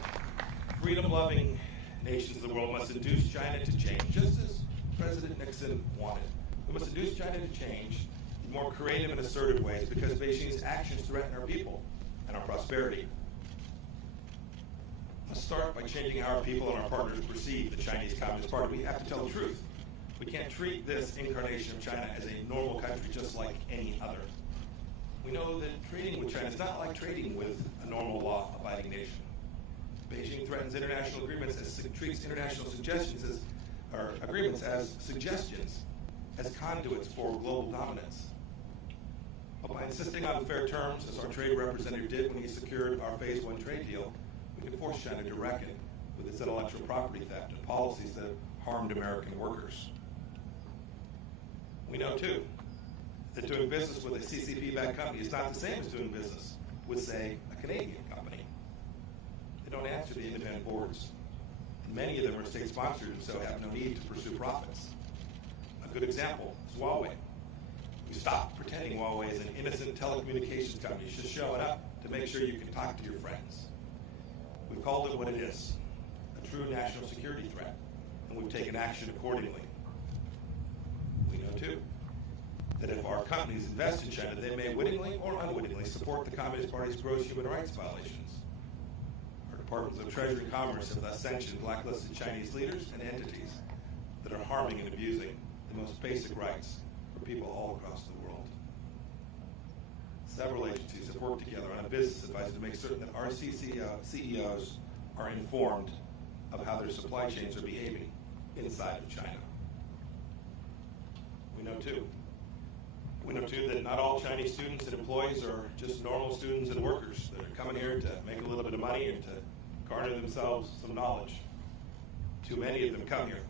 freedom-loving nations of the world must induce China to change, just as President Nixon wanted. We must induce China to change in more creative and assertive ways because Beijing's actions threaten our people and our prosperity. Let's start by changing how our people and our partners perceive the Chinese Communist Party. We have to tell the truth. We can't treat this incarnation of China as a normal country just like any other. We know that trading with China is not like trading with a normal law-abiding nation. Beijing threatens international agreements treats international agreements as suggestions, as conduits for global dominance. But by insisting on fair terms, as our trade representative did when he secured our Phase 1 trade deal, we can force China to reckon with its intellectual property theft and policies that have harmed American workers. We know, too, that doing business with a CCP-backed company is not the same as doing business with, say, a Canadian company. They don't answer to independent boards. And many of them are state-sponsored and so have no need to pursue profits. A good example is Huawei. We stopped pretending Huawei is an innocent telecommunications company, just showing up to make sure you can talk to your friends. We've called it what it is, a true national security threat, and we've taken action accordingly. We know, too, that if our companies invest in China, they may wittingly or unwittingly support the Communist Party's gross human rights violations. Our Departments of Treasury and Commerce have thus sanctioned blacklisted Chinese leaders and entities that are harming and abusing the most basic rights for people all across the world. Several agencies have worked together on a business advisor to make certain that our CEOs are informed of how their supply chains are behaving inside of China. We know, too, that not all Chinese students and employees are just normal students and workers that are coming here to make a little bit of money and to garner themselves some knowledge. Too many of them come here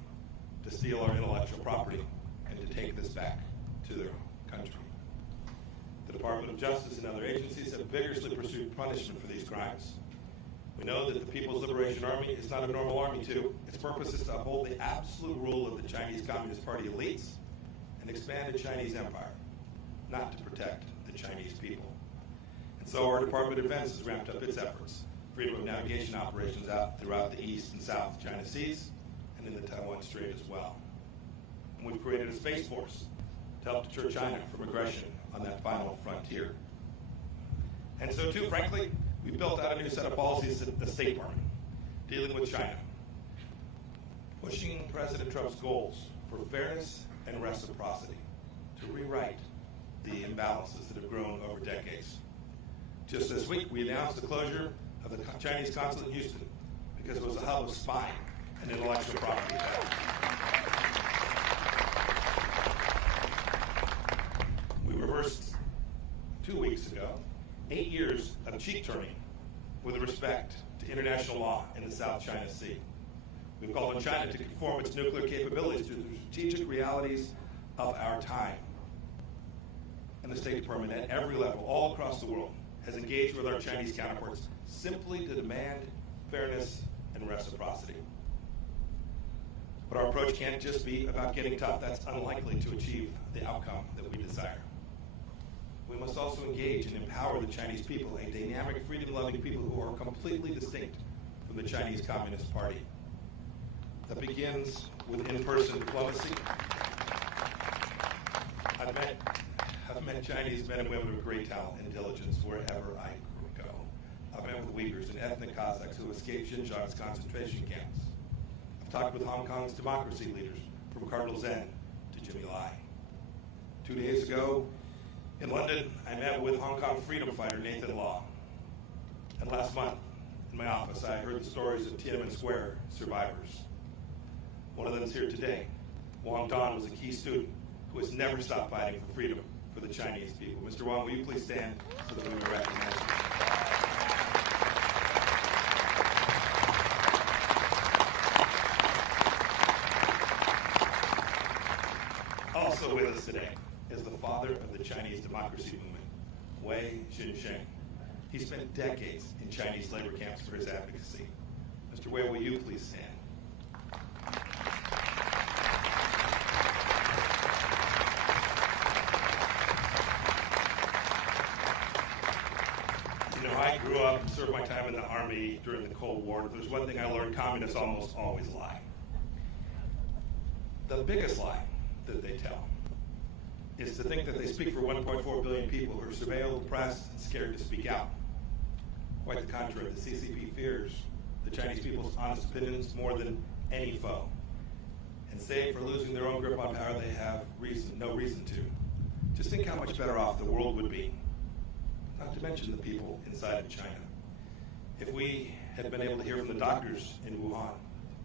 to steal our intellectual property and to take this back to their country. The Department of Justice and other agencies have vigorously pursued punishment for these crimes. We know that the People's Liberation Army is not a normal army, too. Its purpose is to uphold the absolute rule of the Chinese Communist Party elites and expand the Chinese empire, not to protect the Chinese people. And so our Department of Defense has ramped up its efforts, freedom of navigation operations out throughout the East and South China Seas and in the Taiwan Strait as well. And we've created a Space Force to help deter China from aggression on that final frontier. And so, too, frankly, we've built out a new set of policies at the State Department dealing with China, pushing President Trump's goals for fairness and reciprocity to rewrite the imbalances that have grown over decades. Just this week, we announced the closure of the Chinese consulate in Houston because it was a hub of spying and intellectual property theft. We reversed 2 weeks ago 8 years of cheek turning with respect to international law in the South China Sea. We've called on China to conform its nuclear capabilities to the strategic realities of our time. And the State Department at every level, all across the world, has engaged with our Chinese counterparts simply to demand fairness and reciprocity. But our approach can't just be about getting tough. That's unlikely to achieve the outcome that we desire. We must also engage and empower the Chinese people, a dynamic, freedom-loving people who are completely distinct from the Chinese Communist Party. That begins with in-person diplomacy. I've met Chinese men and women of great talent and diligence wherever I go. I've met with Uyghurs and ethnic Kazakhs who escaped Xinjiang's concentration camps. I've talked with Hong Kong's democracy leaders, from Cardinal Zen to Jimmy Lai. 2 days ago, in London, I met with Hong Kong freedom fighter Nathan Law. And last month, in my office, I heard the stories of Tiananmen Square survivors. One of them is here today. Wang Dan was a key student who has never stopped fighting for freedom for the Chinese people. Mr. Wang, will you please stand so that we may recognize you? Also with us today is the father of the Chinese democracy movement, Wei Jinsheng. He spent decades in Chinese labor camps for his advocacy. Mr. Wei, will you please stand? You know, I grew up and served my time in the Army during the Cold War. If there's one thing I learned, communists almost always lie. The biggest lie that they tell is to think that they speak for 1.4 billion people who are surveilled, oppressed, and scared to speak out. Quite the contrary, the CCP fears the Chinese people's honest opinions more than any foe. And save for losing their own grip on power, they have no reason to. Just think how much better off the world would be, not to mention the people inside of China, if we had been able to hear from the doctors in Wuhan,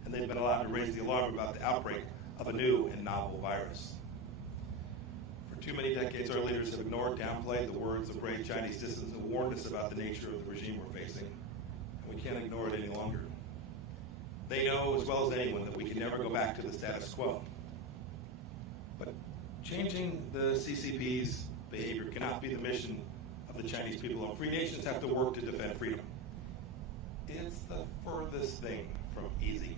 and they'd been allowed to raise the alarm about the outbreak of a new and novel virus. For too many decades, our leaders have ignored, downplayed the words of brave Chinese dissidents and warned us about the nature of the regime we're facing, and we can't ignore it any longer. They know as well as anyone that we can never go back to the status quo. But changing the CCP's behavior cannot be the mission of the Chinese people. Free nations have to work to defend freedom. It's the furthest thing from easy.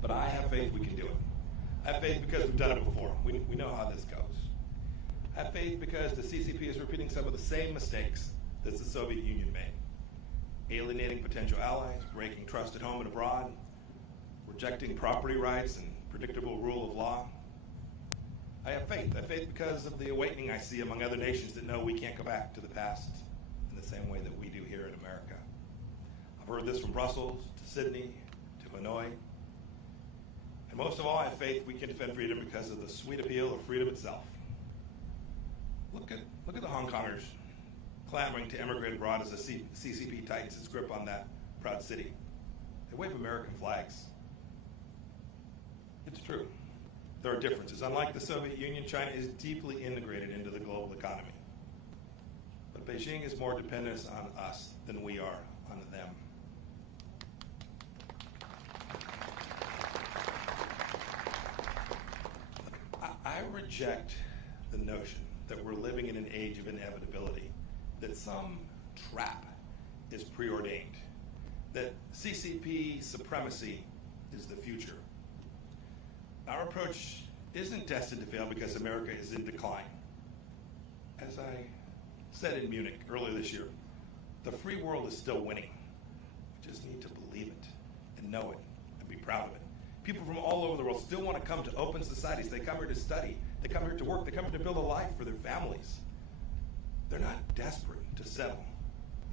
But I have faith we can do it. I have faith because we've done it before. We know how this goes. I have faith because the CCP is repeating some of the same mistakes that the Soviet Union made. Alienating potential allies, breaking trust at home and abroad, rejecting property rights and predictable rule of law. I have faith. I have faith because of the awakening I see among other nations that know we can't go back to the past in the same way that we do here in America. I've heard this from Brussels to Sydney to Hanoi. And most of all, I have faith we can defend freedom because of the sweet appeal of freedom itself. Look at the Hong Kongers clamoring to emigrate abroad as the CCP tightens its grip on that proud city. They wave American flags. It's true. There are differences. Unlike the Soviet Union, China is deeply integrated into the global economy. But Beijing is more dependent on us than we are on them. I reject the notion that we're living in an age of inevitability, that some trap is preordained, that CCP supremacy is the future. Our approach isn't destined to fail because America is in decline. As I said in Munich earlier this year, the free world is still winning. We just need to believe it and know it and be proud of it. People from all over the world still want to come to open societies. They come here to study. They come here to work. They come here to build a life for their families. They're not desperate to settle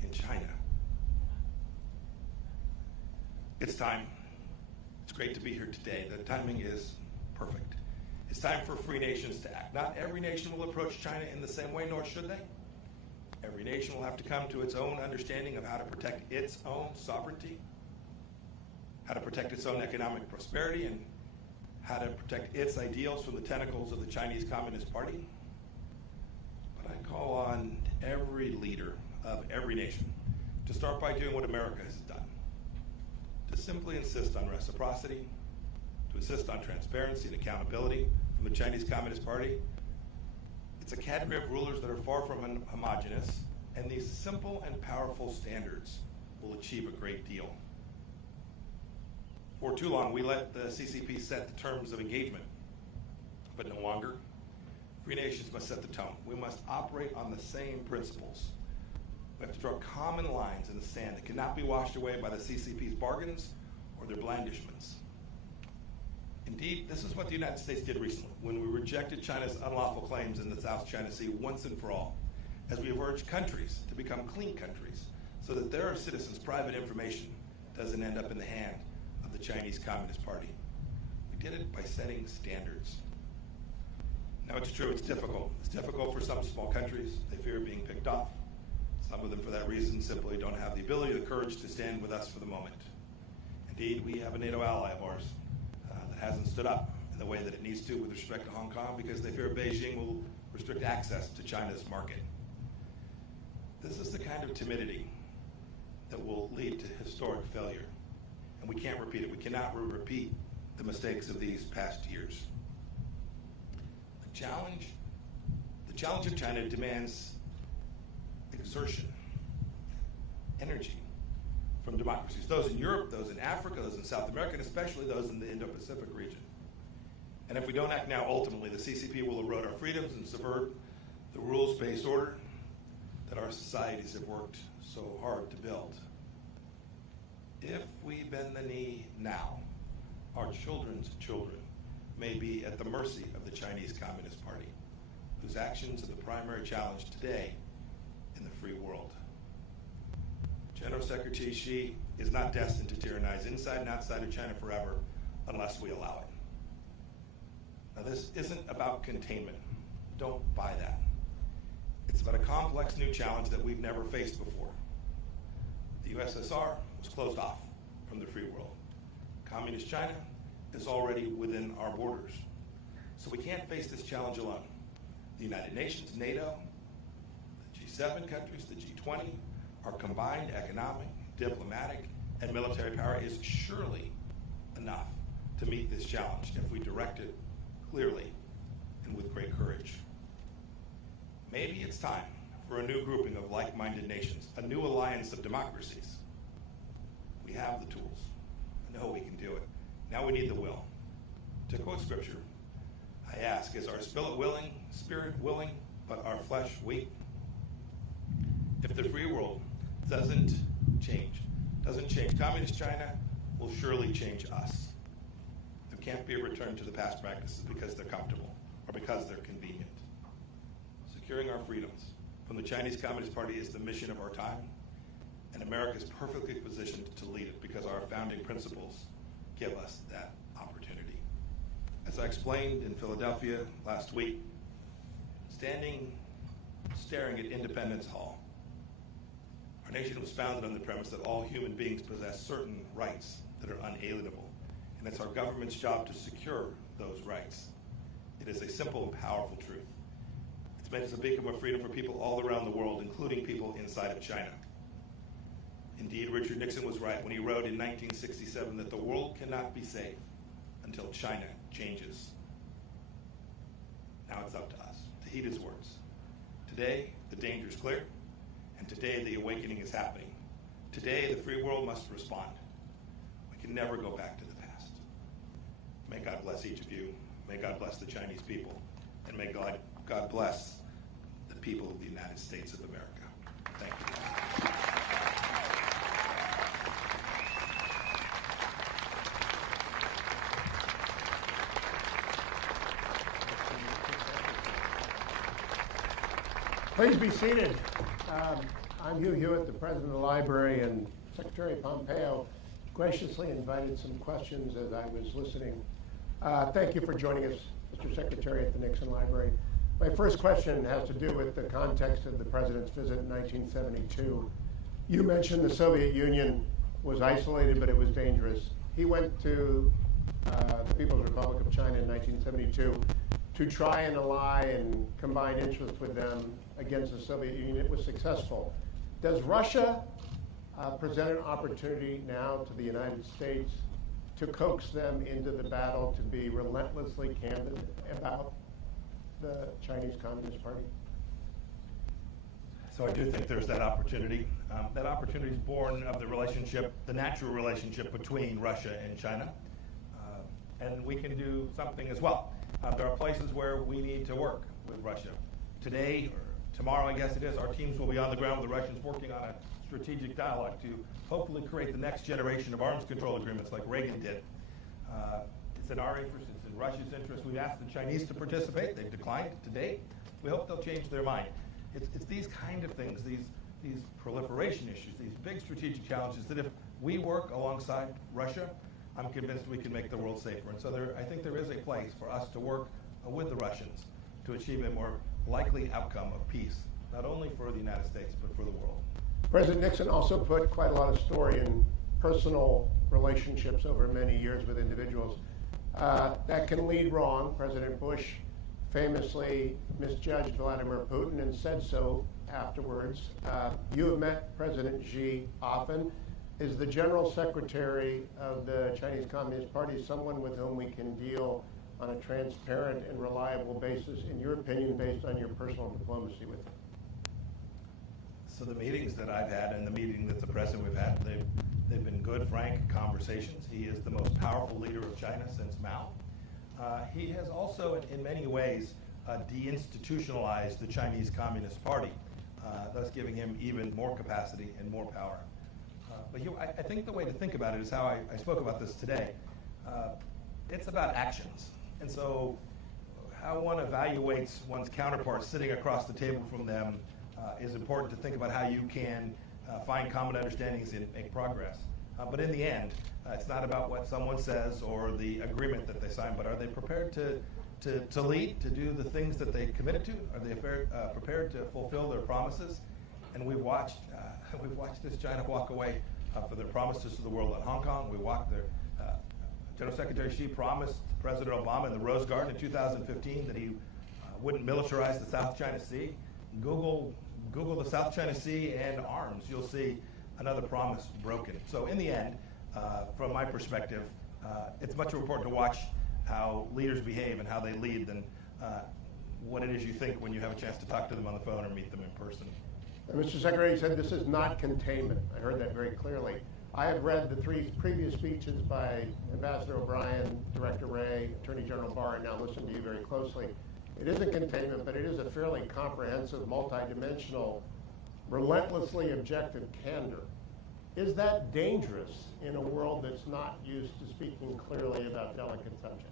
in China. It's time. It's great to be here today. The timing is perfect. It's time for free nations to act. Not every nation will approach China in the same way, nor should they. Every nation will have to come to its own understanding of how to protect its own sovereignty, how to protect its own economic prosperity, and how to protect its ideals from the tentacles of the Chinese Communist Party. But I call on every leader of every nation to start by doing what America has done, to simply insist on reciprocity, to insist on transparency and accountability from the Chinese Communist Party. It's a cadre of rulers that are far from homogenous, and these simple and powerful standards will achieve a great deal. For too long, we let the CCP set the terms of engagement, but no longer. Free nations must set the tone. We must operate on the same principles. We have to draw common lines in the sand that cannot be washed away by the CCP's bargains or their blandishments. Indeed, this is what the United States did recently when we rejected China's unlawful claims in the South China Sea once and for all, as we have urged countries to become clean countries so that their citizens' private information doesn't end up in the hand of the Chinese Communist Party. We did it by setting standards. Now, it's true, it's difficult. It's difficult for some small countries. They fear being picked off. Some of them, for that reason, simply don't have the ability or the courage to stand with us for the moment. Indeed, we have a NATO ally of ours, hasn't stood up in the way that it needs to with respect to Hong Kong because they fear Beijing will restrict access to China's market. This is the kind of timidity that will lead to historic failure, and we can't repeat it. We cannot repeat the mistakes of these past years. The challenge of China demands exertion, energy from democracies, those in Europe, those in Africa, those in South America, and especially those in the Indo-Pacific region. And if we don't act now, ultimately, the CCP will erode our freedoms and subvert the rules-based order that our societies have worked so hard to build. If we bend the knee now, our children's children may be at the mercy of the Chinese Communist Party, whose actions are the primary challenge today in the free world. General Secretary Xi is not destined to tyrannize inside and outside of China forever unless we allow it. Now, this isn't about containment. Don't buy that. It's about a complex new challenge that we've never faced before. The USSR was closed off from the free world. Communist China is already within our borders. So we can't face this challenge alone. The United Nations, NATO, the G7 countries, the G20, our combined economic, diplomatic, and military power is surely enough to meet this challenge if we direct it clearly and with great courage. Maybe it's time for a new grouping of like-minded nations, a new alliance of democracies. We have the tools. I know we can do it. Now we need the will. To quote scripture, I ask, is our spirit willing, but our flesh weak? If the free world doesn't change, Communist China will surely change us. There can't be a return to the past practices because they're comfortable or because they're convenient. Securing our freedoms from the Chinese Communist Party is the mission of our time, and America is perfectly positioned to lead it because our founding principles give us that opportunity. As I explained in Philadelphia last week, staring at Independence Hall, our nation was founded on the premise that all human beings possess certain rights that are unalienable, and it's our government's job to secure those rights. It is a simple and powerful truth. It's made us a beacon of freedom for people all around the world, including people inside of China. Indeed, Richard Nixon was right when he wrote in 1967 that the world cannot be safe until China changes. Now it's up to us to heed his words. Today, the danger is clear, and today the awakening is happening. Today, the free world must respond. We can never go back to the past. May God bless each of you. May God bless the Chinese people. And may God bless the people of the United States of America. Thank you. Please be seated. I'm Hugh Hewitt, the president of the library, and Secretary Pompeo graciously invited some questions as I was listening. Thank you for joining us, Mr. Secretary, at the Nixon Library. My first question has to do with the context of the president's visit in 1972. You mentioned the Soviet Union was isolated, but it was dangerous. He went to the People's Republic of China in 1972 to try and ally and combine interests with them against the Soviet Union. It was successful. Does Russia present an opportunity now to the United States to coax them into the battle to be relentlessly candid about the Chinese Communist Party? So I do think there's that opportunity. That opportunity is born of the relationship, the natural relationship between Russia and China. And we can do something as well. There are places where we need to work with Russia. Today, or tomorrow, I guess it is, our teams will be on the ground with the Russians working on a strategic dialogue to hopefully create the next generation of arms control agreements like Reagan did. It's in our interest, it's in Russia's interest. We've asked the Chinese to participate. They've declined to date. We hope they'll change their mind. It's these kind of things, these proliferation issues, these big strategic challenges that if we work alongside Russia, I'm convinced we can make the world safer. And so I think there is a place for us to work with the Russians to achieve a more likely outcome of peace, not only for the United States, but for the world. President Nixon also put quite a lot of story in personal relationships over many years with individuals. that can lead wrong. President Bush famously misjudged Vladimir Putin and said so afterwards. You have met President Xi often. Is the General Secretary of the Chinese Communist Party someone with whom we can deal on a transparent and reliable basis, in your opinion, based on your personal diplomacy with him? So the meetings that I've had and the meeting that the president we've had, they've been good, frank conversations. He is the most powerful leader of China since Mao. He has also, in many ways, deinstitutionalized the Chinese Communist Party, thus giving him even more capacity and more power. But I think the way to think about it is how I spoke about this today. It's about actions. And so how one evaluates one's counterparts sitting across the table from them is important to think about how you can find common understandings and make progress. But in the end, it's not about what someone says or the agreement that they sign, but are they prepared to lead, to do the things that they committed to? Are they prepared to fulfill their promises? And we've watched this China walk away for their promises to the world on Hong Kong. We watched their General Secretary Xi promised President Obama in the Rose Garden in 2015 that he wouldn't militarize the South China Sea. Google the South China Sea and arms. You'll see another promise broken. So in the end, from my perspective, it's much more important to watch how leaders behave and how they lead than what it is you think when you have a chance to talk to them on the phone or meet them in person. Mr. Secretary, you said this is not containment. I heard that very clearly. I have read the three previous speeches by Ambassador O'Brien, Director Wray, Attorney General Barr, and now listen to you very closely. It isn't containment, but it is a fairly comprehensive, multidimensional, relentlessly objective candor. Is that dangerous in a world that's not used to speaking clearly about delicate subjects?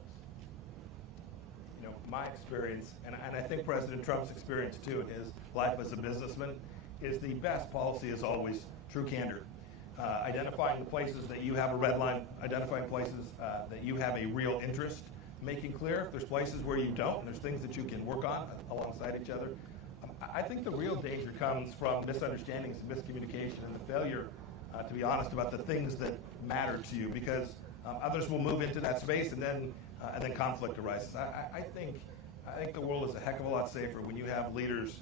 You know, my experience, and I think President Trump's experience too in his life as a businessman, is the best policy is always true candor. Identifying the places that you have a red line, identifying places that you have a real interest, making clear if there's places where you don't, and there's things that you can work on alongside each other. I think the real danger comes from misunderstandings and miscommunication and the failure to be honest about the things that matter to you, because others will move into that space and then conflict arises. I think the world is a heck of a lot safer when you have leaders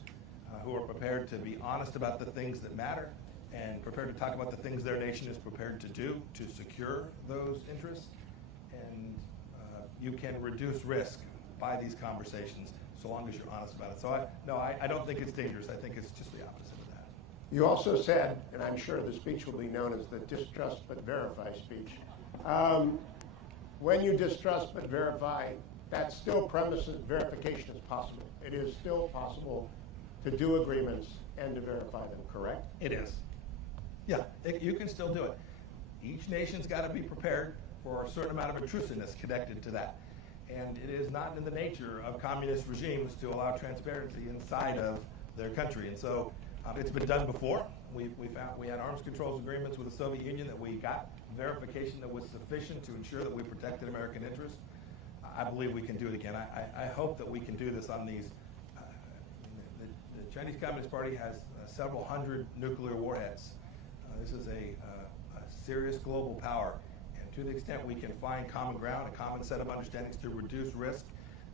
who are prepared to be honest about the things that matter and prepared to talk about the things their nation is prepared to do to secure those interests. And you can reduce risk by these conversations so long as you're honest about it. So I don't think it's dangerous. I think it's just the opposite of that. You also said, and I'm sure the speech will be known as the distrust but verify speech. When you distrust but verify, that still premises verification is possible. It is still possible to do agreements and to verify them, correct? It is. Yeah, you can still do it. Each nation's got to be prepared for a certain amount of intrusiveness connected to that. And it is not in the nature of communist regimes to allow transparency inside of their country. And so it's been done before. We had arms controls agreements with the Soviet Union that we got verification that was sufficient to ensure that we protected American interests. I believe we can do it again. I hope that we can do this on these. The Chinese Communist Party has several hundred nuclear warheads. This is a serious global power. And to the extent we can find common ground, a common set of understandings to reduce risk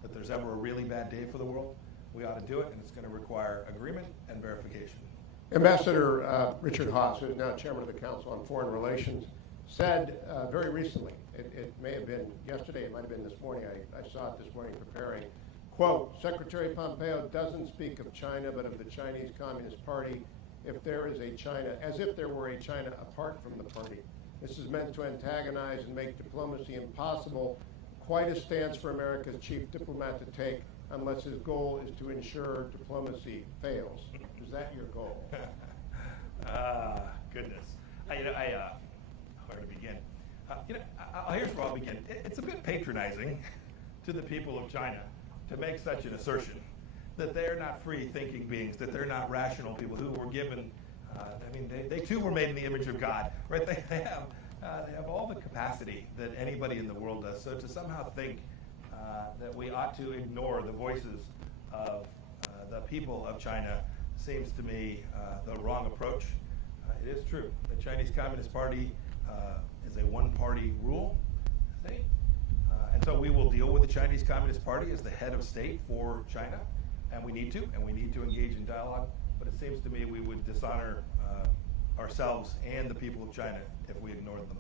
that there's ever a really bad day for the world, we ought to do it, and it's going to require agreement and verification. Ambassador Richard Haass, who is now chairman of the Council on Foreign Relations, said very recently, it may have been yesterday, it might have been this morning, I saw it this morning preparing, quote, Secretary Pompeo doesn't speak of China, but of the Chinese Communist Party if there is a China, as if there were a China apart from the party. This is meant to antagonize and make diplomacy impossible, quite a stance for America's chief diplomat to take unless his goal is to ensure diplomacy fails. Is that your goal? Goodness. Where to begin? Here's where I'll begin. It's a bit patronizing to the people of China to make such an assertion that they're not free-thinking beings, that they're not rational people who were given. They too were made in the image of God, right? They have all the capacity that anybody in the world does. So to somehow think that we ought to ignore the voices of the people of China seems to me the wrong approach. It is true. The Chinese Communist Party is a one-party rule state, And so we will deal with the Chinese Communist Party as the head of state for China, and we need to engage in dialogue. But it seems to me we would dishonor ourselves and the people of China if we ignored them.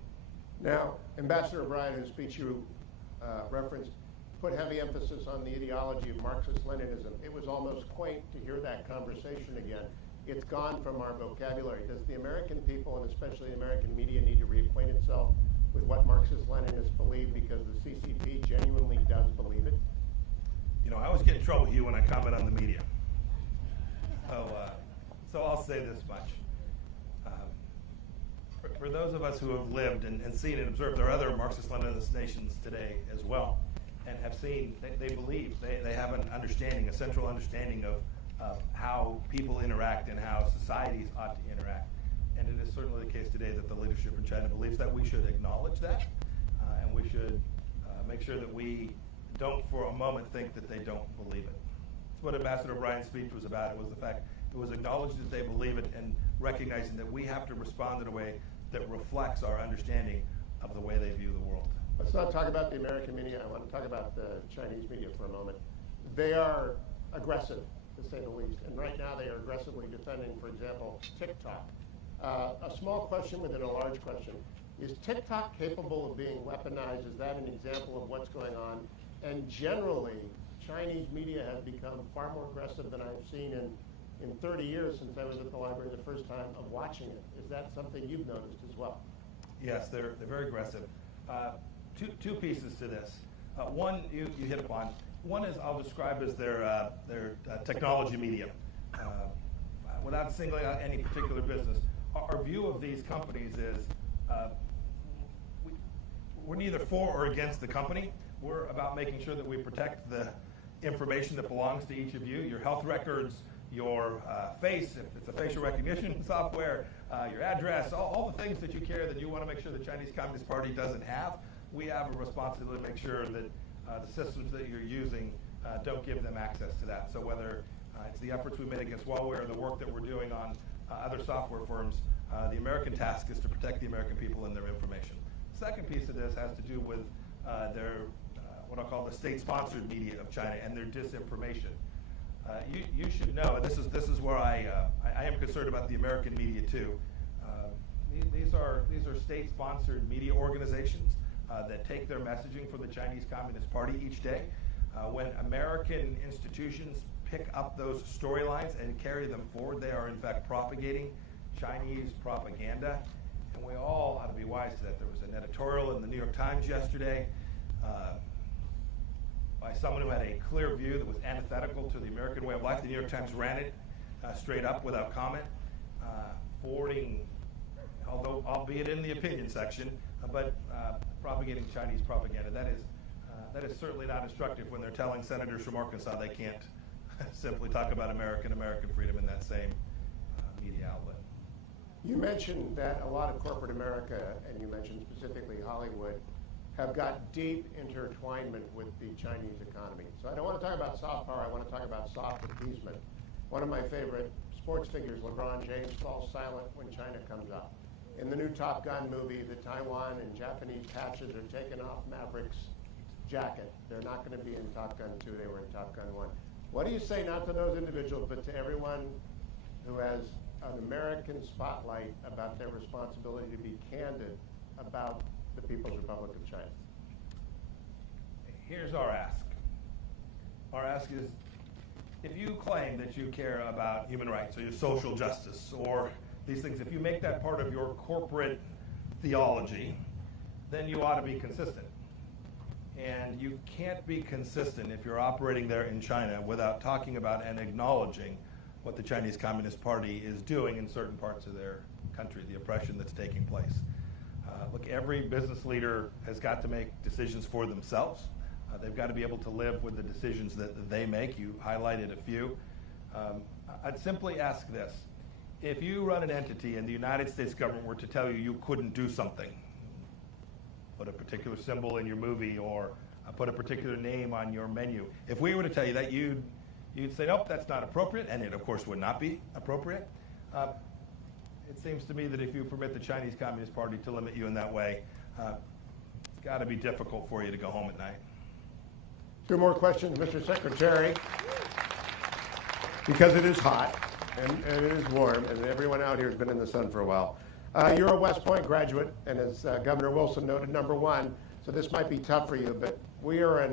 Now, Ambassador O'Brien, in a speech you referenced, put heavy emphasis on the ideology of Marxist-Leninism. It was almost quaint to hear that conversation again. It's gone from our vocabulary. Does the American people, and especially the American media, need to reacquaint itself with what Marxist-Leninists believe, because the CCP genuinely does believe it? You know, I always get in trouble, Hugh, when I comment on the media. So I'll say this much. For those of us who have lived and seen and observed, there are other Marxist-Leninist nations today as well, and have seen, they believe, they have an understanding, a central understanding of how people interact and how societies ought to interact. And it is certainly the case today that the leadership in China believes that. We should acknowledge that, and we should make sure that we don't for a moment think that they don't believe it. That's what Ambassador O'Brien's speech was about. It was the fact, it was acknowledging that they believe it and recognizing that we have to respond in a way that reflects our understanding of the way they view the world. Let's not talk about the American media. I want to talk about the Chinese media for a moment. They are aggressive, to say the least. And right now they are aggressively defending, for example, TikTok. A small question within a large question. Is TikTok capable of being weaponized? Is that an example of what's going on? And generally, Chinese media has become far more aggressive than I've seen in 30 years since I was at the library the first time of watching it. Is that something you've noticed as well? Yes, they're very aggressive. Two pieces to this. One you hit upon. One is I'll describe as their technology media. Without singling out any particular business, our view of these companies is we're neither for or against the company. We're about making sure that we protect the information that belongs to each of you, your health records, your face, if it's a facial recognition software, your address, all the things that you carry that you want to make sure the Chinese Communist Party doesn't have. We have a responsibility to make sure that the systems that you're using don't give them access to that. So whether it's the efforts we made against Huawei or the work that we're doing on other software firms, the American task is to protect the American people and their information. The second piece of this has to do with their what I'll call the state-sponsored media of China and their disinformation. You should know, and this is where I am concerned about the American media too. These are state-sponsored media organizations that take their messaging from the Chinese Communist Party each day. When American institutions pick up those storylines and carry them forward, they are in fact propagating Chinese propaganda, and we all ought to be wise to that. There was an editorial in the New York Times yesterday by someone who had a clear view that was antithetical to the American way of life. The New York Times ran it straight up without comment, forwarding, although albeit in the opinion section, but propagating Chinese propaganda. That is certainly not instructive when they're telling senators from Arkansas they can't simply talk about American freedom in that same media outlet. You mentioned that a lot of corporate America, and you mentioned specifically Hollywood, have got deep intertwinement with the Chinese economy. So I don't want to talk about soft power, I want to talk about soft appeasement. One of my favorite sports figures, LeBron James, falls silent when China comes up. In the new Top Gun movie, the Taiwan and Japanese patches are taken off Maverick's jacket. They're not going to be in Top Gun 2, they were in Top Gun 1. What do you say, not to those individuals, but to everyone who has an American spotlight about their responsibility to be candid about the People's Republic of China? Here's our ask. Our ask is, if you claim that you care about human rights or your social justice or these things, if you make that part of your corporate theology, then you ought to be consistent. And you can't be consistent if you're operating there in China without talking about and acknowledging what the Chinese Communist Party is doing in certain parts of their country, the oppression that's taking place. Look, every business leader has got to make decisions for themselves. They've got to be able to live with the decisions that they make. You highlighted a few. I'd simply ask this. If you run an entity and the United States government were to tell you you couldn't do something, put a particular symbol in your movie or put a particular name on your menu, if we were to tell you that, you'd say, nope, that's not appropriate, and it, of course, would not be appropriate. It seems to me that if you permit the Chinese Communist Party to limit you in that way, it's got to be difficult for you to go home at night. Two more questions, Mr. Secretary. Because it is hot and it is warm, and everyone out here has been in the sun for a while. You're a West Point graduate, and as Governor Wilson noted, #1, so this might be tough for you, but we are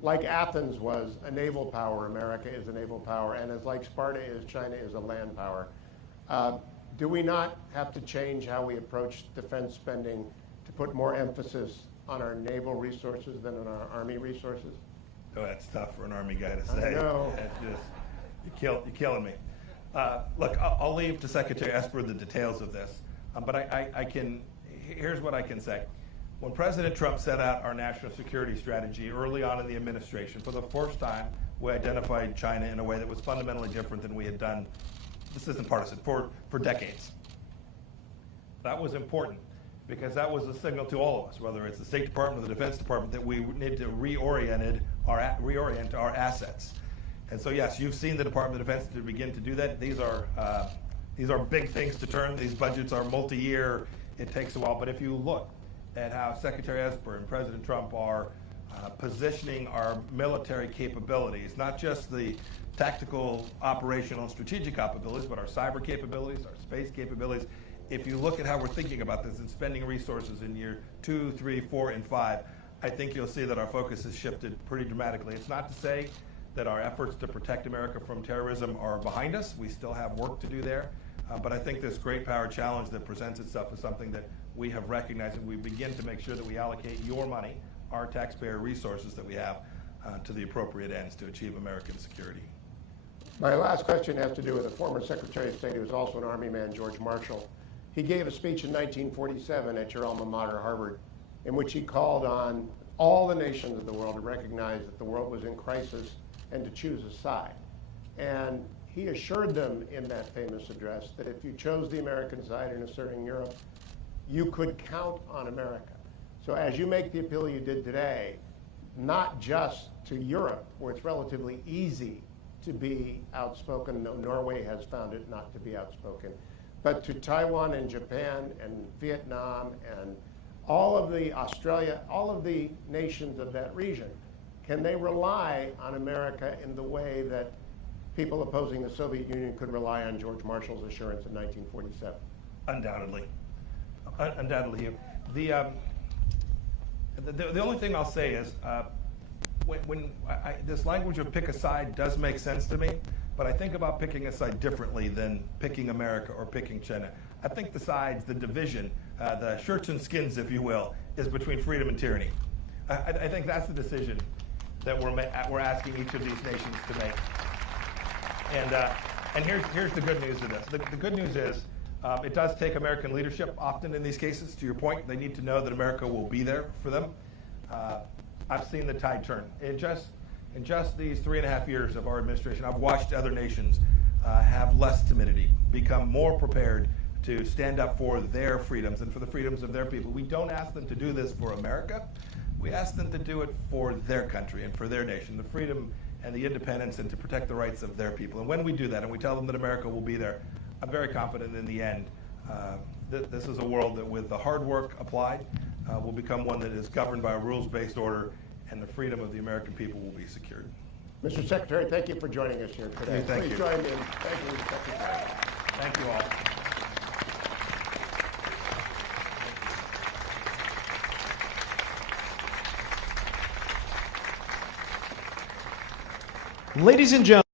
like Athens was a naval power, America is a naval power, and as like Sparta is, China is a land power. Do we not have to change how we approach defense spending to put more emphasis on our naval resources than on our Army resources? Oh, that's tough for an Army guy to say. I know. You're killing me. Look, I'll leave to Secretary Esper the details of this, but here's what I can say. When President Trump set out our national security strategy early on in the administration, for the first time, we identified China in a way that was fundamentally different than we had done, this isn't partisan, for decades. That was important because that was a signal to all of us, whether it's the State Department or the Defense Department, that we need to reorient our assets. And so, yes, you've seen the Department of Defense to begin to do that. These are big things to turn. These budgets are multi-year. It takes a while. But if you look at how Secretary Esper and President Trump are positioning our military capabilities, not just the tactical, operational, and strategic capabilities, but our cyber capabilities, our space capabilities. If you look at how we're thinking about this and spending resources in year 2, 3, 4, and 5, I think you'll see that our focus has shifted pretty dramatically. It's not to say that our efforts to protect America from terrorism are behind us. We still have work to do there. But I think this great power challenge that presents itself is something that we have recognized, and we begin to make sure that we allocate your money, our taxpayer resources that we have, to the appropriate ends to achieve American security. My last question has to do with a former Secretary of State who was also an Army man, George Marshall. He gave a speech in 1947 at your alma mater, Harvard, in which he called on all the nations of the world to recognize that the world was in crisis and to choose a side. And he assured them in that famous address that if you chose the American side in asserting Europe, you could count on America. So as you make the appeal you did today, not just to Europe, where it's relatively easy to be outspoken, though Norway has found it not to be outspoken, but to Taiwan and Japan and Vietnam and all of the Australia, all of the nations of that region, can they rely on America in the way that people opposing the Soviet Union could rely on George Marshall's assurance in 1947? Undoubtedly. Undoubtedly. The only thing I'll say is, this language of pick a side does make sense to me, but I think about picking a side differently than picking America or picking China. I think the sides, the division, the shirts and skins, if you will, is between freedom and tyranny. I think that's the decision that we're asking each of these nations to make. And here's the good news of this. The good news is it does take American leadership often in these cases. To your point, they need to know that America will be there for them. I've seen the tide turn. In just these 3.5 years of our administration, I've watched other nations have less timidity, become more prepared to stand up for their freedoms and for the freedoms of their people. We don't ask them to do this for America. We ask them to do it for their country and for their nation, the freedom and the independence, and to protect the rights of their people. And when we do that and we tell them that America will be there, I'm very confident in the end this is a world that, with the hard work applied, will become one that is governed by a rules-based order, and the freedom of the American people will be secured. Mr. Secretary, thank you for joining us here today. Thank you. Please join me in thanking the Secretary. Thank you all. Ladies and gentlemen,